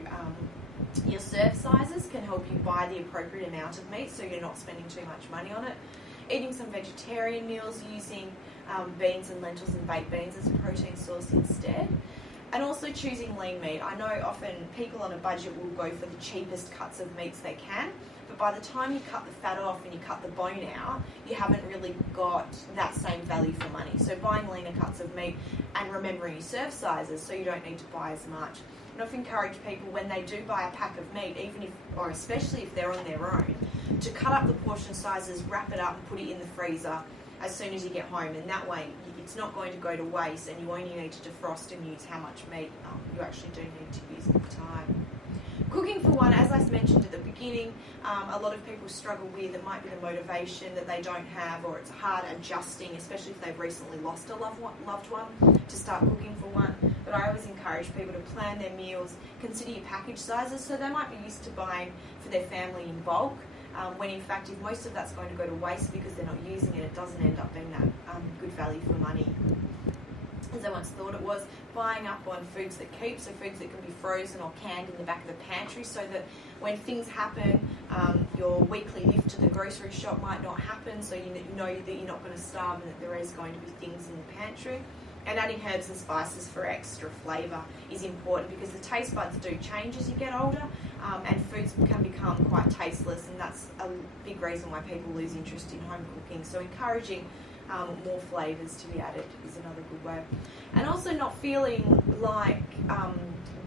your serve sizes can help you buy the appropriate amount of meat so you're not spending too much money on it. Eating some vegetarian meals, using beans and lentils and baked beans as a protein source instead. And also choosing lean meat. I know often people on a budget will go for the cheapest cuts of meats they can, but but by the time you cut the fat off and you cut the bone out, you haven't really got that same value for money. So buying leaner cuts of meat and remembering your serve sizes so you don't need to buy as much. And I've encouraged people when they do buy a pack of meat, even if, or especially if they're on their own, to cut up the portion sizes, wrap it up and put it in the freezer as soon as you get home, and that way it's not going to go to waste and you only need to defrost and use how much meat you actually do need to use at the time. Cooking for one, as I mentioned at the beginning, a lot of people struggle with, it might be the motivation that they don't have, or it's hard adjusting, especially if they've recently lost a loved one, to start cooking for one. But I always encourage people to plan their meals, consider your package sizes, so they might be used to buying for their family in bulk, when in fact if most of that's going to go to waste because they're not using it, it doesn't end up being that good value for money as I once thought it was. Buying up on foods that keep, so foods that can be frozen or canned in the back of the pantry, so that when things happen, your weekly lift to the grocery shop might not happen, so you know that you're not going to starve and that there is going to be things in the pantry. And adding herbs and spices for extra flavour is important because the taste buds do change as you get older, and foods can become quite tasteless, and that's a big reason why people lose interest in home cooking. So encouraging more flavours to be added is another good way. And also not feeling like,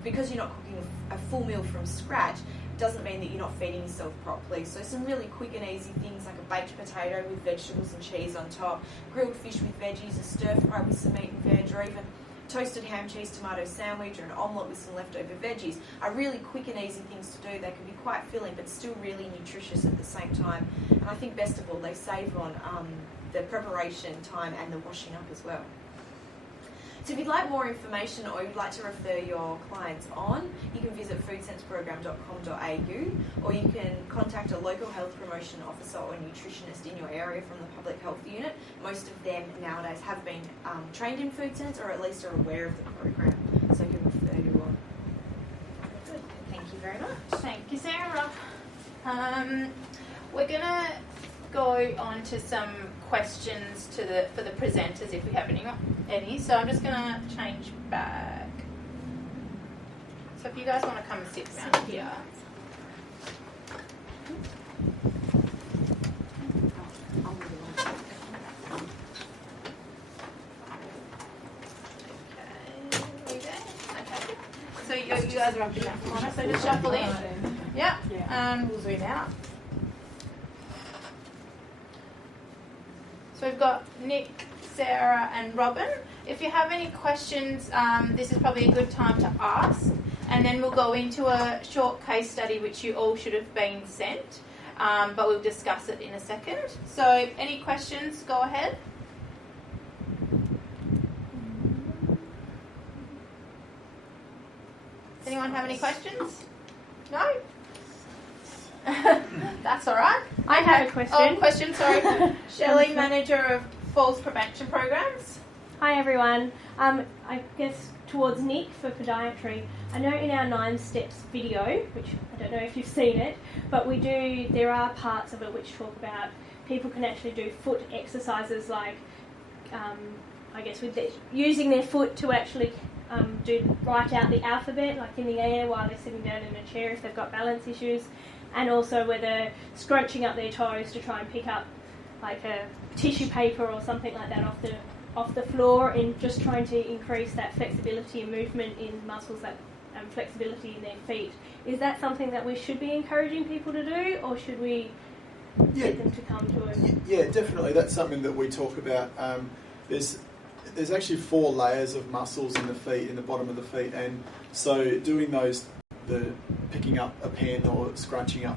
because you're not cooking a full meal from scratch, doesn't mean that you're not feeding yourself properly. So some really quick and easy things like a baked potato with vegetables and cheese on top, grilled fish with veggies, a stir fry with some meat and veg, or even toasted ham, cheese, tomato sandwich, or an omelette with some leftover veggies are really quick and easy things to do. They can be quite filling but still really nutritious at the same time. And I think best of all, they save on the preparation time and the washing up as well. So if you'd like more information or you'd like to refer your clients on, you can visit foodsenseprogram.com.au, or you can contact a local health promotion officer or nutritionist in your area from the public health unit. Most of them nowadays have been trained in Food Sense, or at least are aware of the program, so you can refer you on. Good. Thank you very much. Thank you, Sarah. We're going to go on to some questions for the presenters if we have any. So I'm just going to change back. So if you guys want to come and sit around here. Okay. So you guys are up in that corner, so just shuffle in. Yep. We'll zoom out. So we've got Nick, Sarah and Robin. If you have any questions, this is probably a good time to ask. And then we'll go into a short case study which you all should have been sent, but we'll discuss it in a second. So any questions, go ahead. Anyone have any questions? No? That's all right. I have a question. Oh, question, sorry. Shelley, Manager of Falls Prevention Programs. Hi everyone. I guess towards Nick for podiatry. I know in our 9 steps video, which I don't know if you've seen it, but there are parts of it which talk about people can actually do foot exercises like, I guess using their foot to actually write out the alphabet, like in the air while they're sitting down in a chair if they've got balance issues, and also whether scrunching up their toes to try and pick up like a tissue paper or something like that off the floor, and just trying to increase that flexibility and movement in muscles, that flexibility in their feet. Is that something that we should be encouraging people to do, or should we get them to come to us? Yeah, definitely. That's something that we talk about. There's actually 4 layers of muscles in the feet, in the bottom of the feet, and so doing those, the picking up a pen or scrunching up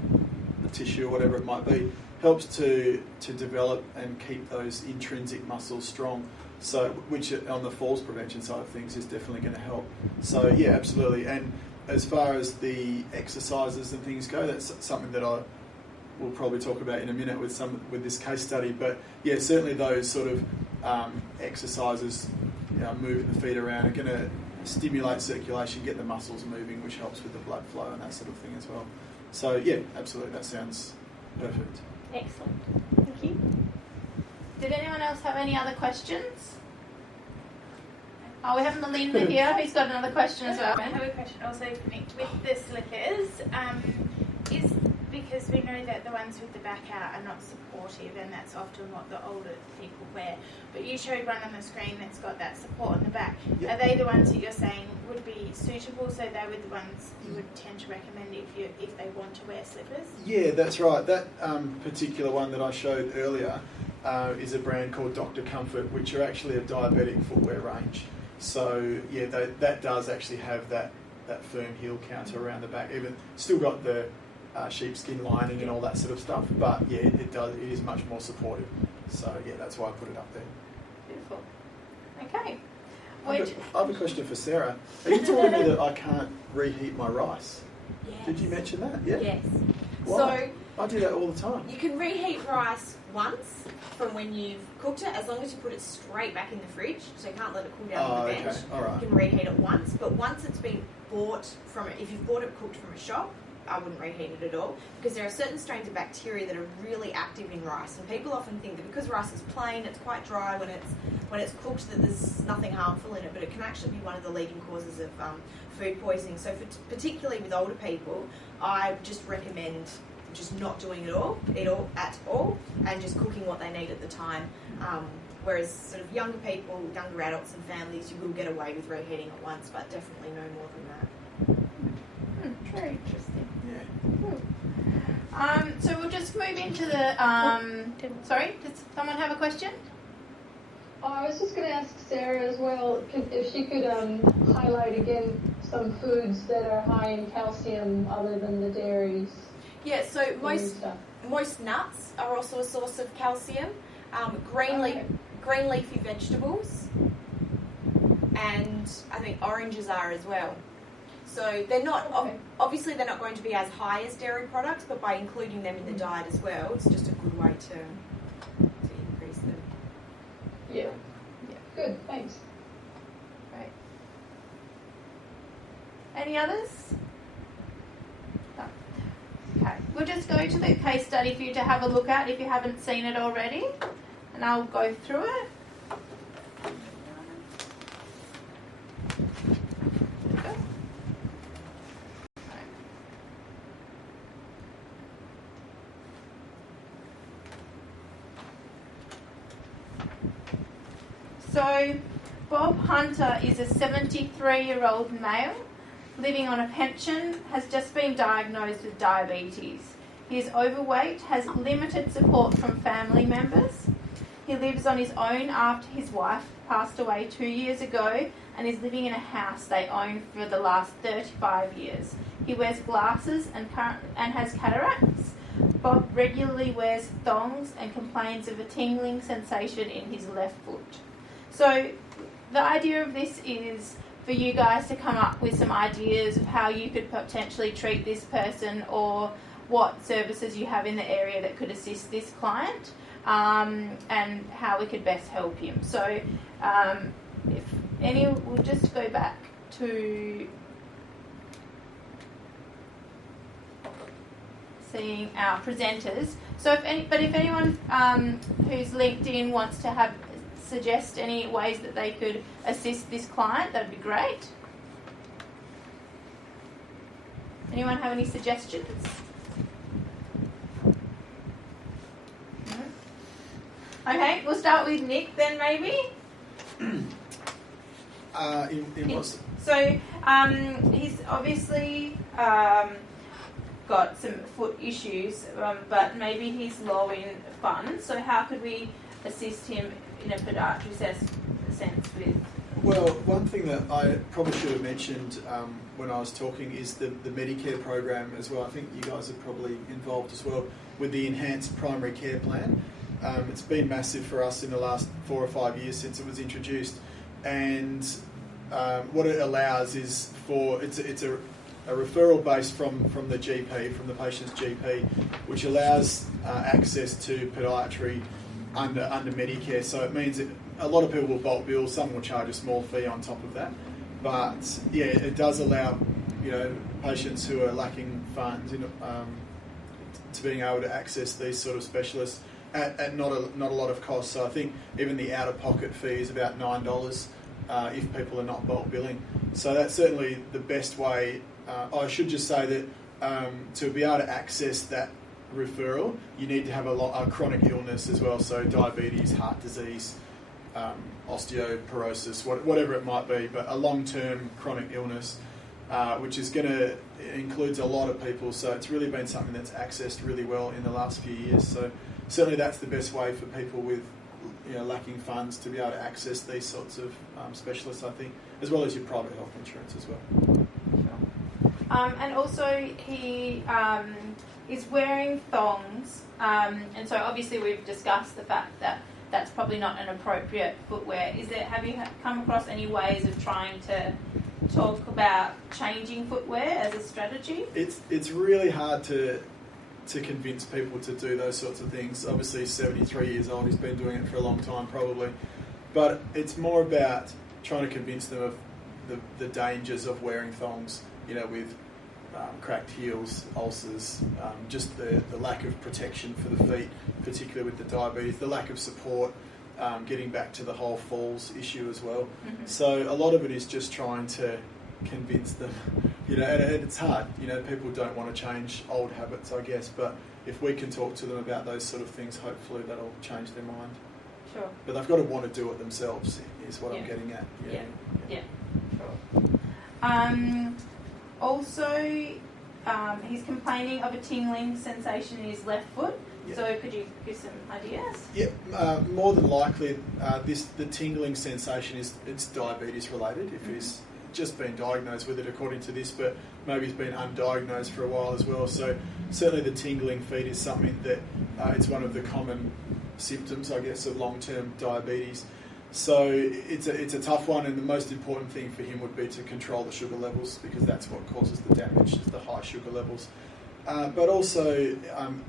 the tissue or whatever it might be, helps to develop and keep those intrinsic muscles strong. So, which on the falls prevention side of things is definitely going to help. So yeah, absolutely. And as far as the exercises and things go, that's something that I will probably talk about in a minute with this case study. But yeah, certainly those sort of exercises, moving the feet around, are going to stimulate circulation, get the muscles moving, which helps with the blood flow and that sort of thing as well. So yeah, absolutely, that sounds perfect. Excellent. Thank you. Did anyone else have any other questions? Oh, we have Melinda here. Who's got another question as well? I have a question also for Nick. With the slippers, is because we know that the ones with the back out are not supportive, and that's often what the older people wear. But you showed one on the screen that's got that support on the back. Yep. Are they the ones that you're saying would be suitable? So they were the ones you would tend to recommend if they want to wear slippers? Yeah, that's right. That particular one that I showed earlier is a brand called Dr. Comfort, which are actually a diabetic footwear range. So yeah, that does actually have that firm heel counter around the back. Even still got the sheepskin lining and all that sort of stuff, but yeah, it is much more supportive. So yeah, that's why I put it up there. Beautiful. Okay. I have a question for Sarah. Are you telling me that I can't reheat my rice? Yes. Did you mention that? Yeah. Yes. Why? I do that all the time. You can reheat rice once from when you've cooked it, as long as you put it straight back in the fridge, so you can't let it cool down on the bench. Okay. All right. You can reheat it once, but once it's been bought from if you've bought it cooked from a shop, I wouldn't reheat it at all, because there are certain strains of bacteria that are really active in rice, and people often think that because rice is plain, it's quite dry when it's cooked, that there's nothing harmful in it, but it can actually be one of the leading causes of food poisoning. So particularly with older people, I just recommend just not doing it at all, and just cooking what they need at the time. Whereas sort of younger people, younger adults and families, you will get away with reheating it once, but definitely no more than that. Very interesting. Yeah. So we'll just move into the. Sorry, does someone have a question? Oh, I was just going to ask Sarah as well if she could highlight again some foods that are high in calcium other than the dairies. Yeah, so most nuts are also a source of calcium. Green leafy vegetables, and I think oranges are as well. So they're not obviously they're not going to be as high as dairy products, but by including them in the diet as well, it's just a good way to increase them. Yeah. Good. Thanks. Great. Any others? No. Okay. We'll just go to the case study for you to have a look at if you haven't seen it already, and I'll go through it. So, Bob Hunter is a 73-year-old male living on a pension, has just been diagnosed with diabetes. He is overweight, has limited support from family members. He lives on his own after his wife passed away 2 years ago, and is living in a house they own for the last 35 years. He wears glasses and has cataracts. Bob regularly wears thongs and complains of a tingling sensation in his left foot. So the idea of this is for you guys to come up with some ideas of how you could potentially treat this person, or what services you have in the area that could assist this client, and how we could best help him. So we'll just go back to seeing our presenters. So if anyone who's LinkedIn wants to suggest any ways that they could assist this client, that'd be great. Anyone have any suggestions? No? Okay, we'll start with Nick then, maybe. In what? So he's obviously got some foot issues, but maybe he's low in funds. So how could we assist him in a podiatrist sense with? Well, one thing that I probably should have mentioned when I was talking is the Medicare program as well. I think you guys are probably involved as well with the enhanced primary care plan. It's been massive for us in the last 4 or 5 years since it was introduced, and what it allows is it's a referral base from the GP, from the patient's GP, which allows access to podiatry under Medicare. So it means that a lot of people will bulk bill, some will charge a small fee on top of that. But yeah, it does allow patients who are lacking funds to being able to access these sort of specialists at not a lot of cost. So I think even the out-of-pocket fee is about $9 if people are not bulk billing. So that's certainly the best way. I should just say that to be able to access that referral, you need to have a chronic illness as well, so diabetes, heart disease, osteoporosis, whatever it might be, but a long-term chronic illness, which is includes a lot of people, so it's really been something that's accessed really well in the last few years. So certainly that's the best way for people with lacking funds to be able to access these sorts of specialists, I think, as well as your private health insurance as well. And also he is wearing thongs, and so obviously we've discussed the fact that that's probably not an appropriate footwear. Have you come across any ways of trying to talk about changing footwear as a strategy? It's really hard to convince people to do those sorts of things. Obviously, he's 73 years old, he's been doing it for a long time probably, but it's more about trying to convince them of the dangers of wearing thongs, with cracked heels, ulcers, just the lack of protection for the feet, particularly with the diabetes, the lack of support, getting back to the whole falls issue as well. Mm-hmm. So a lot of it is just trying to convince them, and it's hard. People don't want to change old habits, I guess, but if we can talk to them about those sort of things, hopefully that'll change their mind. Sure. But they've got to want to do it themselves, is what I'm getting at. Yeah. Sure. Also, he's complaining of a tingling sensation in his left foot. Yeah. So could you give some ideas? Yeah, more than likely, the tingling sensation it's diabetes related. If he's just been diagnosed with it according to this, but maybe he's been undiagnosed for a while as well. So certainly the tingling feet is something that it's one of the common symptoms, I guess, of long-term diabetes. So it's a tough one, and the most important thing for him would be to control the sugar levels, because that's what causes the damage, is the high sugar levels. But also,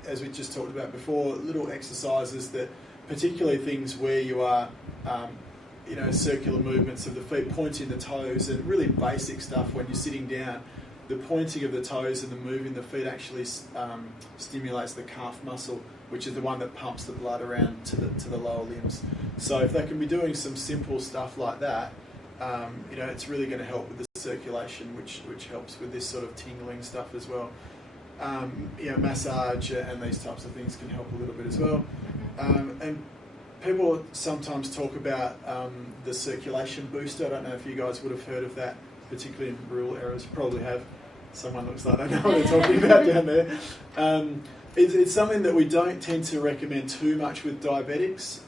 as we just talked about before, little exercises that, particularly things where you are, circular movements of the feet, pointing the toes, and really basic stuff when you're sitting down. The pointing of the toes and the moving the feet actually stimulates the calf muscle, which is the one that pumps the blood around to the lower limbs. So if they can be doing some simple stuff like that, it's really going to help with the circulation, which helps with this sort of tingling stuff as well. Massage and these types of things can help a little bit as well. And people sometimes talk about the circulation booster. I don't know if you guys would have heard of that, particularly in rural areas. You probably have. Someone looks like they know what they're talking about down there. It's something that we don't tend to recommend too much with diabetics,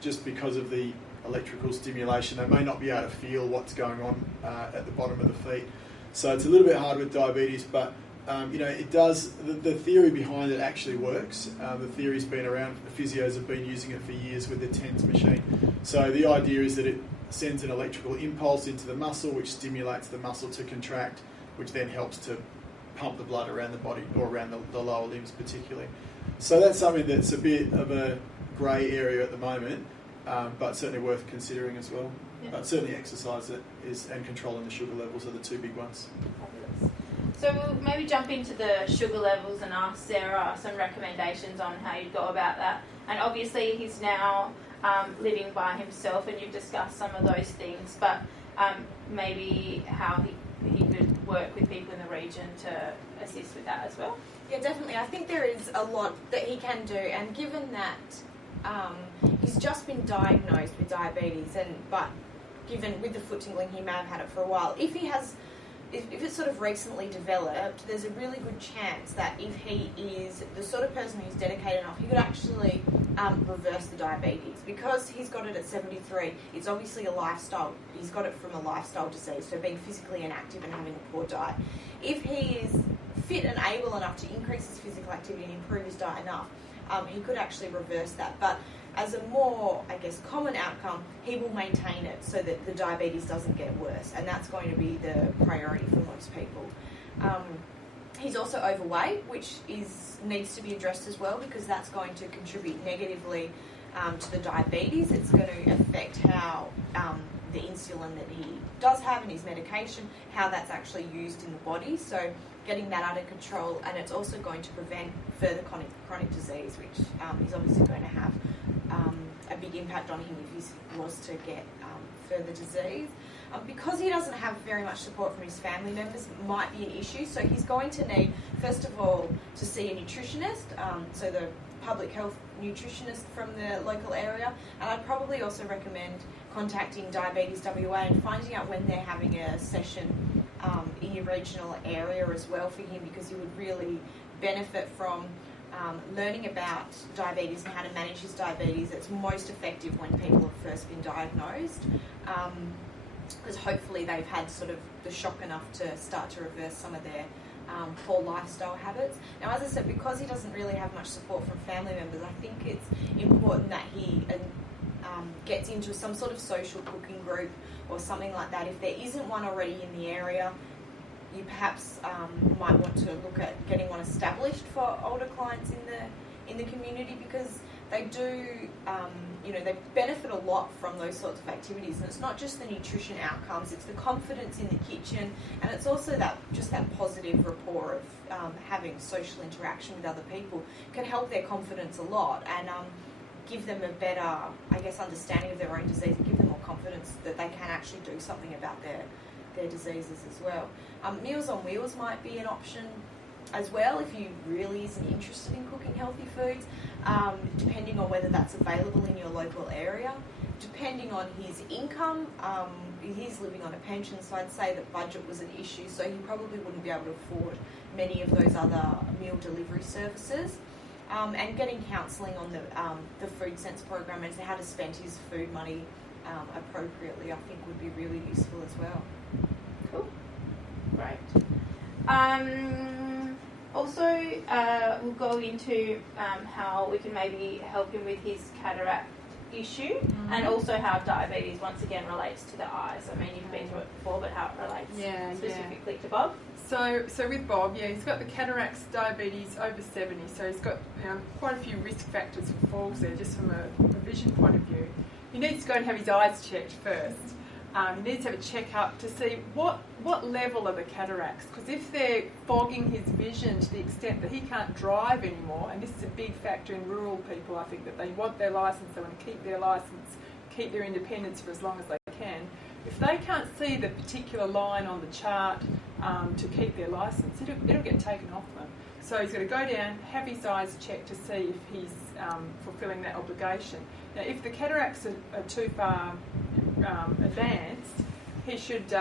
just because of the electrical stimulation. They may not be able to feel what's going on at the bottom of the feet. So it's a little bit hard with diabetes, but it does. The theory behind it actually works. The theory's been around. The physios have been using it for years with the TENS machine. So the idea is that it sends an electrical impulse into the muscle, which stimulates the muscle to contract, which then helps to pump the blood around the body, or around the lower limbs particularly. So that's something that's a bit of a grey area at the moment, but certainly worth considering as well. Yeah. But certainly exercise and controlling the sugar levels are the two big ones. Fabulous. So we'll maybe jump into the sugar levels and ask Sarah some recommendations on how you'd go about that. And obviously he's now living by himself, and you've discussed some of those things, but maybe how he could work with people in the region to assist with that as well. Yeah, definitely. I think there is a lot that he can do, and given that he's just been diagnosed with diabetes, but given with the foot tingling, he may have had it for a while. If it's sort of recently developed, there's a really good chance that if he is the sort of person who's dedicated enough, he could actually reverse the diabetes. Because he's got it at 73, it's obviously a lifestyle. He's got it from a lifestyle disease, so being physically inactive and having a poor diet. If he is fit and able enough to increase his physical activity and improve his diet enough, he could actually reverse that. But as a more, common outcome, he will maintain it so that the diabetes doesn't get worse, and that's going to be the priority for most people. He's also overweight, which needs to be addressed as well, because that's going to contribute negatively to the diabetes. It's going to affect how the insulin that he does have and his medication, how that's actually used in the body. So getting that out of control, and it's also going to prevent further chronic disease, which he's obviously going to have a big impact on him if he was to get further disease. Because he doesn't have very much support from his family members, it might be an issue. So he's going to need, first of all, to see a nutritionist, so the public health nutritionist from the local area. And I'd probably also recommend contacting Diabetes WA and finding out when they're having a session in your regional area as well for him, because he would really benefit from learning about diabetes and how to manage his diabetes. It's most effective when people have first been diagnosed, because hopefully they've had sort of the shock enough to start to reverse some of their poor lifestyle habits. Now, as I said, because he doesn't really have much support from family members, I think it's important that he gets into some sort of social cooking group or something like that. If there isn't one already in the area, you perhaps might want to look at getting one established for older clients in the community, because they do, they benefit a lot from those sorts of activities. And it's not just the nutrition outcomes, it's the confidence in the kitchen, and it's also that positive rapport of having social interaction with other people can help their confidence a lot, and give them a better, understanding of their own disease, and give them more confidence that they can actually do something about their diseases as well. Meals on Wheels might be an option as well if you really isn't interested in cooking healthy foods, depending on whether that's available in your local area. Depending on his income, he's living on a pension, so I'd say that budget was an issue, so he probably wouldn't be able to afford many of those other meal delivery services. And getting counselling on the Food Sense program and how to spend his food money appropriately, I think would be really useful as well. Cool. Great. Also, we'll go into how we can maybe help him with his cataract issue, and also how diabetes once again relates to the eyes. I mean, you've been through it before, but how it relates specifically to Bob. So with Bob, he's got the cataracts, diabetes, over 70, so he's got quite a few risk factors for falls there, just from a vision point of view. He needs to go and have his eyes checked first. He needs to have a check-up to see what level are the cataracts, because if they're fogging his vision to the extent that he can't drive anymore, and this is a big factor in rural people, I think, that they want their licence, they want to keep their licence, keep their independence for as long as they can. If they can't see the particular line on the chart to keep their licence, it'll get taken off them. So he's got to go down, have his eyes checked to see if he's fulfilling that obligation. Now, if the cataracts are too far advanced, he should, the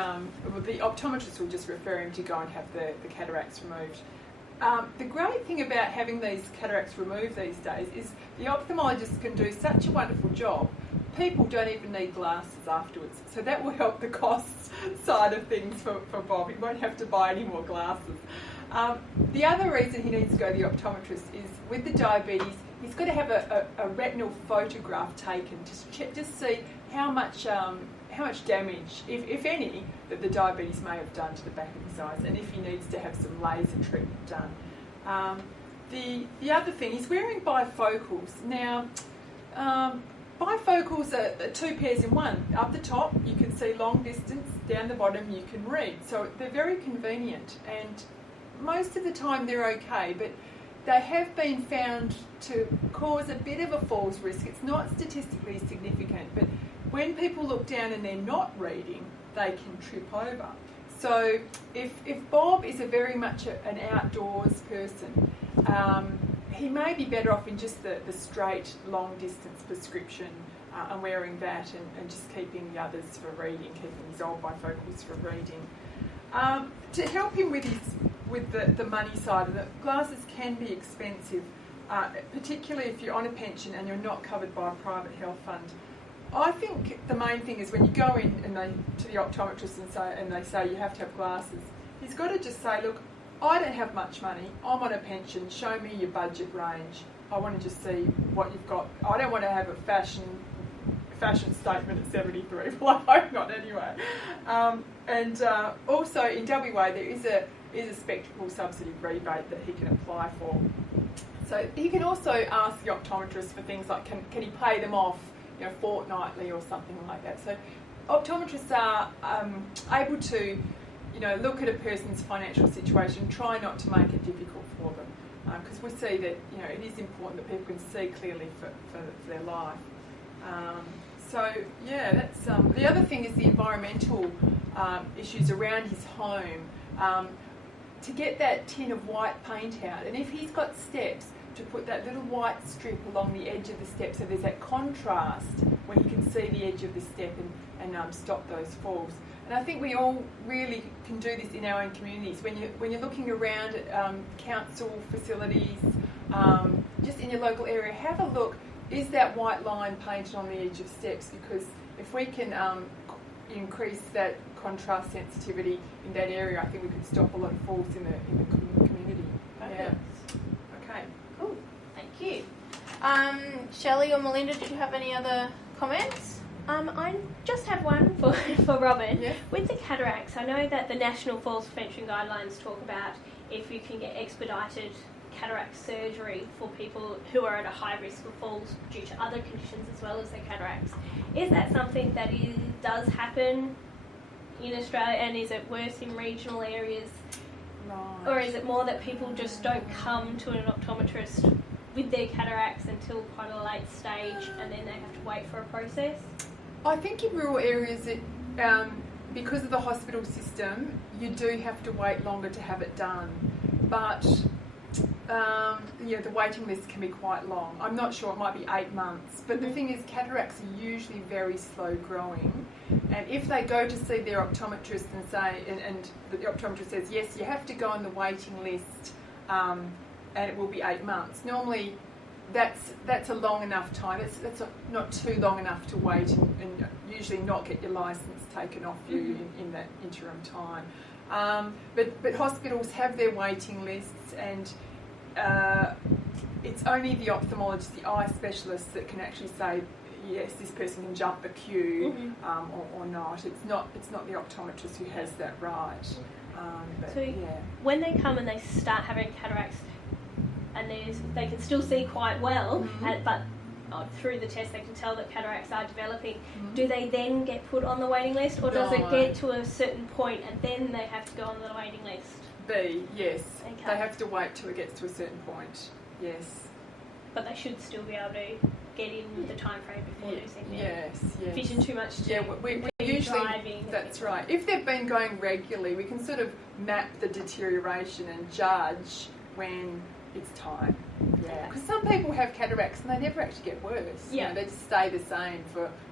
optometrist will just refer him to go and have the cataracts removed. The great thing about having these cataracts removed these days is the ophthalmologist can do such a wonderful job. People don't even need glasses afterwards, so that will help the cost side of things for Bob. He won't have to buy any more glasses. The other reason he needs to go to the optometrist is with the diabetes, he's got to have a retinal photograph taken to just see how much damage, if any, that the diabetes may have done to the back of his eyes, and if he needs to have some laser treatment done. The other thing, he's wearing bifocals. Now, bifocals are two pairs in one. Up the top, you can see long distance. Down the bottom, you can read. So they're very convenient, and most of the time they're okay, but they have been found to cause a bit of a falls risk. It's not statistically significant, but when people look down and they're not reading, they can trip over. So if Bob is a very much an outdoors person, he may be better off in just the straight long distance prescription and wearing that, and just keeping the others for reading, keeping his old bifocals for reading. To help him with the money side of it, glasses can be expensive, particularly if you're on a pension and you're not covered by a private health fund. I think the main thing is when you go in to the optometrist and they say you have to have glasses, he's got to just say, look, I don't have much money, I'm on a pension, show me your budget range. I want to just see what you've got. I don't want to have a fashion statement at 73. Well, I hope not anyway. And also in WA there is a spectacle subsidy rebate that he can apply for. So he can also ask the optometrist for things like can he pay them off, fortnightly or something like that. So optometrists are able to, look at a person's financial situation, try not to make it difficult for them, because we see that it is important that people can see clearly for their life. So yeah, that's the other thing is the environmental issues around his home. To get that tin of white paint out, and if he's got steps, to put that little white strip along the edge of the step so there's that contrast when you can see the edge of the step and stop those falls. And I think we all really can do this in our own communities. When you're looking around at council facilities, just in your local area, have a look. Is that white line painted on the edge of steps? Because if we can increase that contrast sensitivity in that area, I think we could stop a lot of falls in the community. Perfect. Yeah. Okay. Cool. Thank you. Shelley or Melinda, did you have any other comments? I just have one for Robin. Yeah. With the cataracts, I know that the National Falls Prevention Guidelines talk about if you can get expedited cataract surgery for people who are at a high risk of falls due to other conditions as well as their cataracts. Is that something that does happen in Australia, and is it worse in regional areas? Right. Or is it more that people just don't come to an optometrist with their cataracts until quite a late stage and then they have to wait for a process? I think in rural areas, because of the hospital system, you do have to wait longer to have it done. But the waiting list can be quite long. I'm not sure, it might be 8 months. But the thing is, cataracts are usually very slow growing. And if they go to see their optometrist and say, and the optometrist says, yes, you have to go on the waiting list, and it will be 8 months. Normally, that's a long enough time. That's not too long enough to wait and usually not get your licence taken off you in that interim time. But hospitals have their waiting lists, and it's only the ophthalmologist, the eye specialist, that can actually say, yes, this person can jump the queue or not. It's not the optometrist who has that right. When they come and they start having cataracts, and they can still see quite well, but through the test they can tell that cataracts are developing. Do they then get put on the waiting list, or does it get to a certain point and then they have to go on the waiting list? B, yes. Okay. They have to wait till it gets to a certain point, yes. But they should still be able to get in the time frame before losing their yes. vision too much to we usually, driving. That's right. If they've been going regularly, we can sort of map the deterioration and judge when it's time. Yeah, because some people have cataracts and they never actually get worse. Yeah, they just stay the same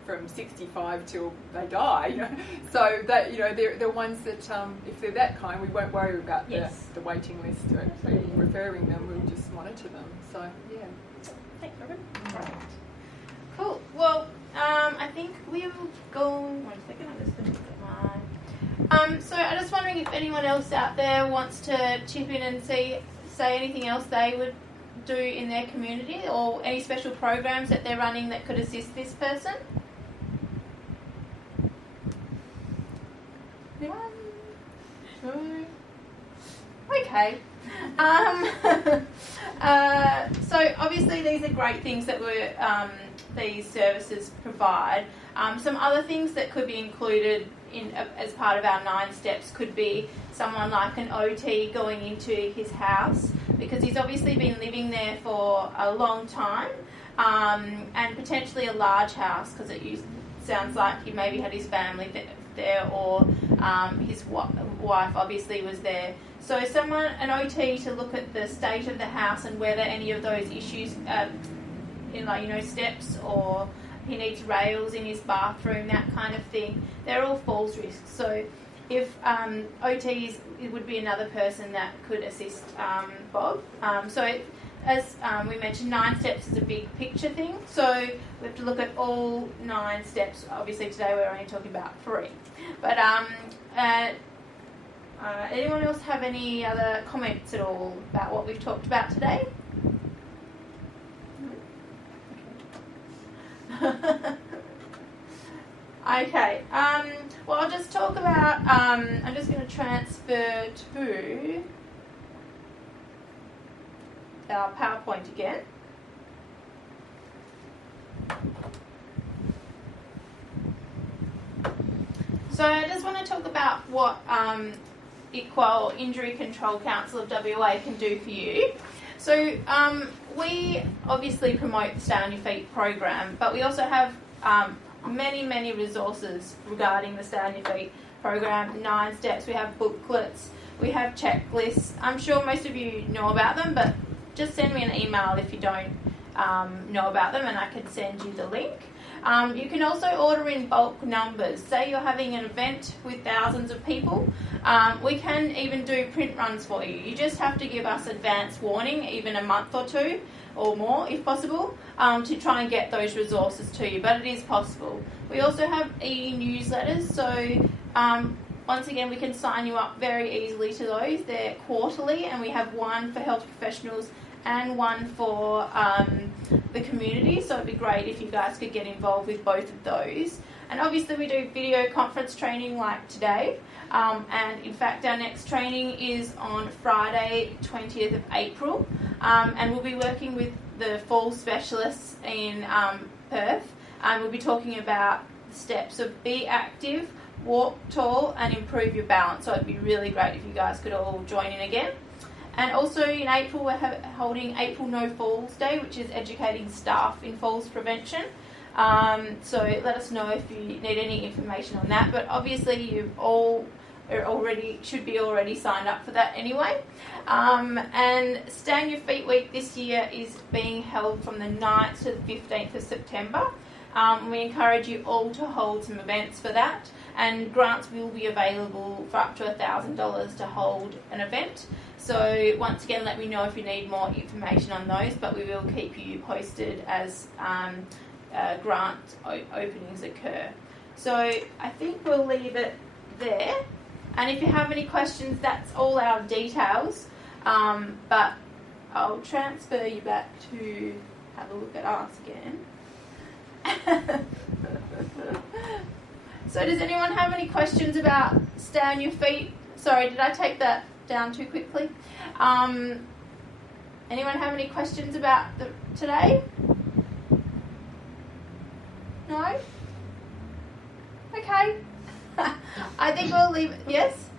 from 65 till they die. So that they're ones that if they're that kind, we won't worry about the waiting list or referring them. We'll just monitor them. So yeah. Thanks, Robin. Right. Cool. Well, I think we'll go. 1 second. I'm just going to get mine. So I'm just wondering if anyone else out there wants to chip in and say anything else they would do in their community, or any special programs that they're running that could assist this person. 1, 2. Okay. So obviously these are great things that these services provide. Some other things that could be included as part of our 9 steps could be someone like an OT going into his house, because he's obviously been living there for a long time, and potentially a large house, because it sounds like he maybe had his family there, or his wife obviously was there. So an OT to look at the state of the house and whether any of those issues, steps, or he needs rails in his bathroom, that kind of thing. They're all falls risks. So if OTs, it would be another person that could assist Bob. As we mentioned, 9 steps is a big picture thing. So we have to look at all 9 steps. Obviously today we're only talking about 3. But anyone else have any other comments at all about what we've talked about today? Okay. Well, I'll just talk about. I'm just going to transfer to our PowerPoint again. So I just want to talk about what ICWA, or Injury Control Council of WA, can do for you. So we obviously promote the Stay on Your Feet program, but we also have many resources regarding the Stay on Your Feet program. 9 steps, we have booklets, we have checklists. I'm sure most of you know about them, but just send me an email if you don't know about them, and I can send you the link. You can also order in bulk numbers. Say you're having an event with thousands of people, we can even do print runs for you. You just have to give us advance warning, even a month or 2 or more if possible, to try and get those resources to you, but it is possible. We also have e-newsletters, so once again we can sign you up very easily to those. They're quarterly, and we have one for health professionals and one for the community, so it'd be great if you guys could get involved with both of those. And obviously we do video conference training like today, and in fact our next training is on Friday 20th of April, and we'll be working with the fall specialists in Perth, and we'll be talking about the steps of be active, walk tall and improve your balance. So it'd be really great if you guys could all join in again. And also in April, we're holding April No Falls Day, which is educating staff in falls prevention. So let us know if you need any information on that. But obviously, you all should be already signed up for that anyway. And Stay on Your Feet Week this year is being held from the 9th to the 15th of September. We encourage you all to hold some events for that, and grants will be available for up to $1,000 to hold an event. So once again, let me know if you need more information on those, but we will keep you posted as grant openings occur. So I think we'll leave it there. And if you have any questions, that's all our details. But I'll transfer you back to have a look at us again. So does anyone have any questions about Stay on Your Feet? Sorry, did I take that down too quickly? Anyone have any questions about today? No? Okay. I think we'll leave it. Yes?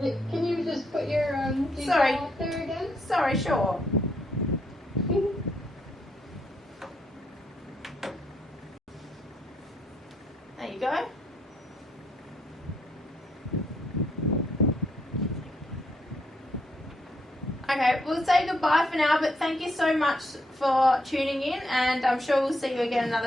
Can you just put your detail Sorry. up there again? Sorry, sure. There you go. Okay, we'll say goodbye for now, but thank you so much for tuning in, and I'm sure we'll see you again another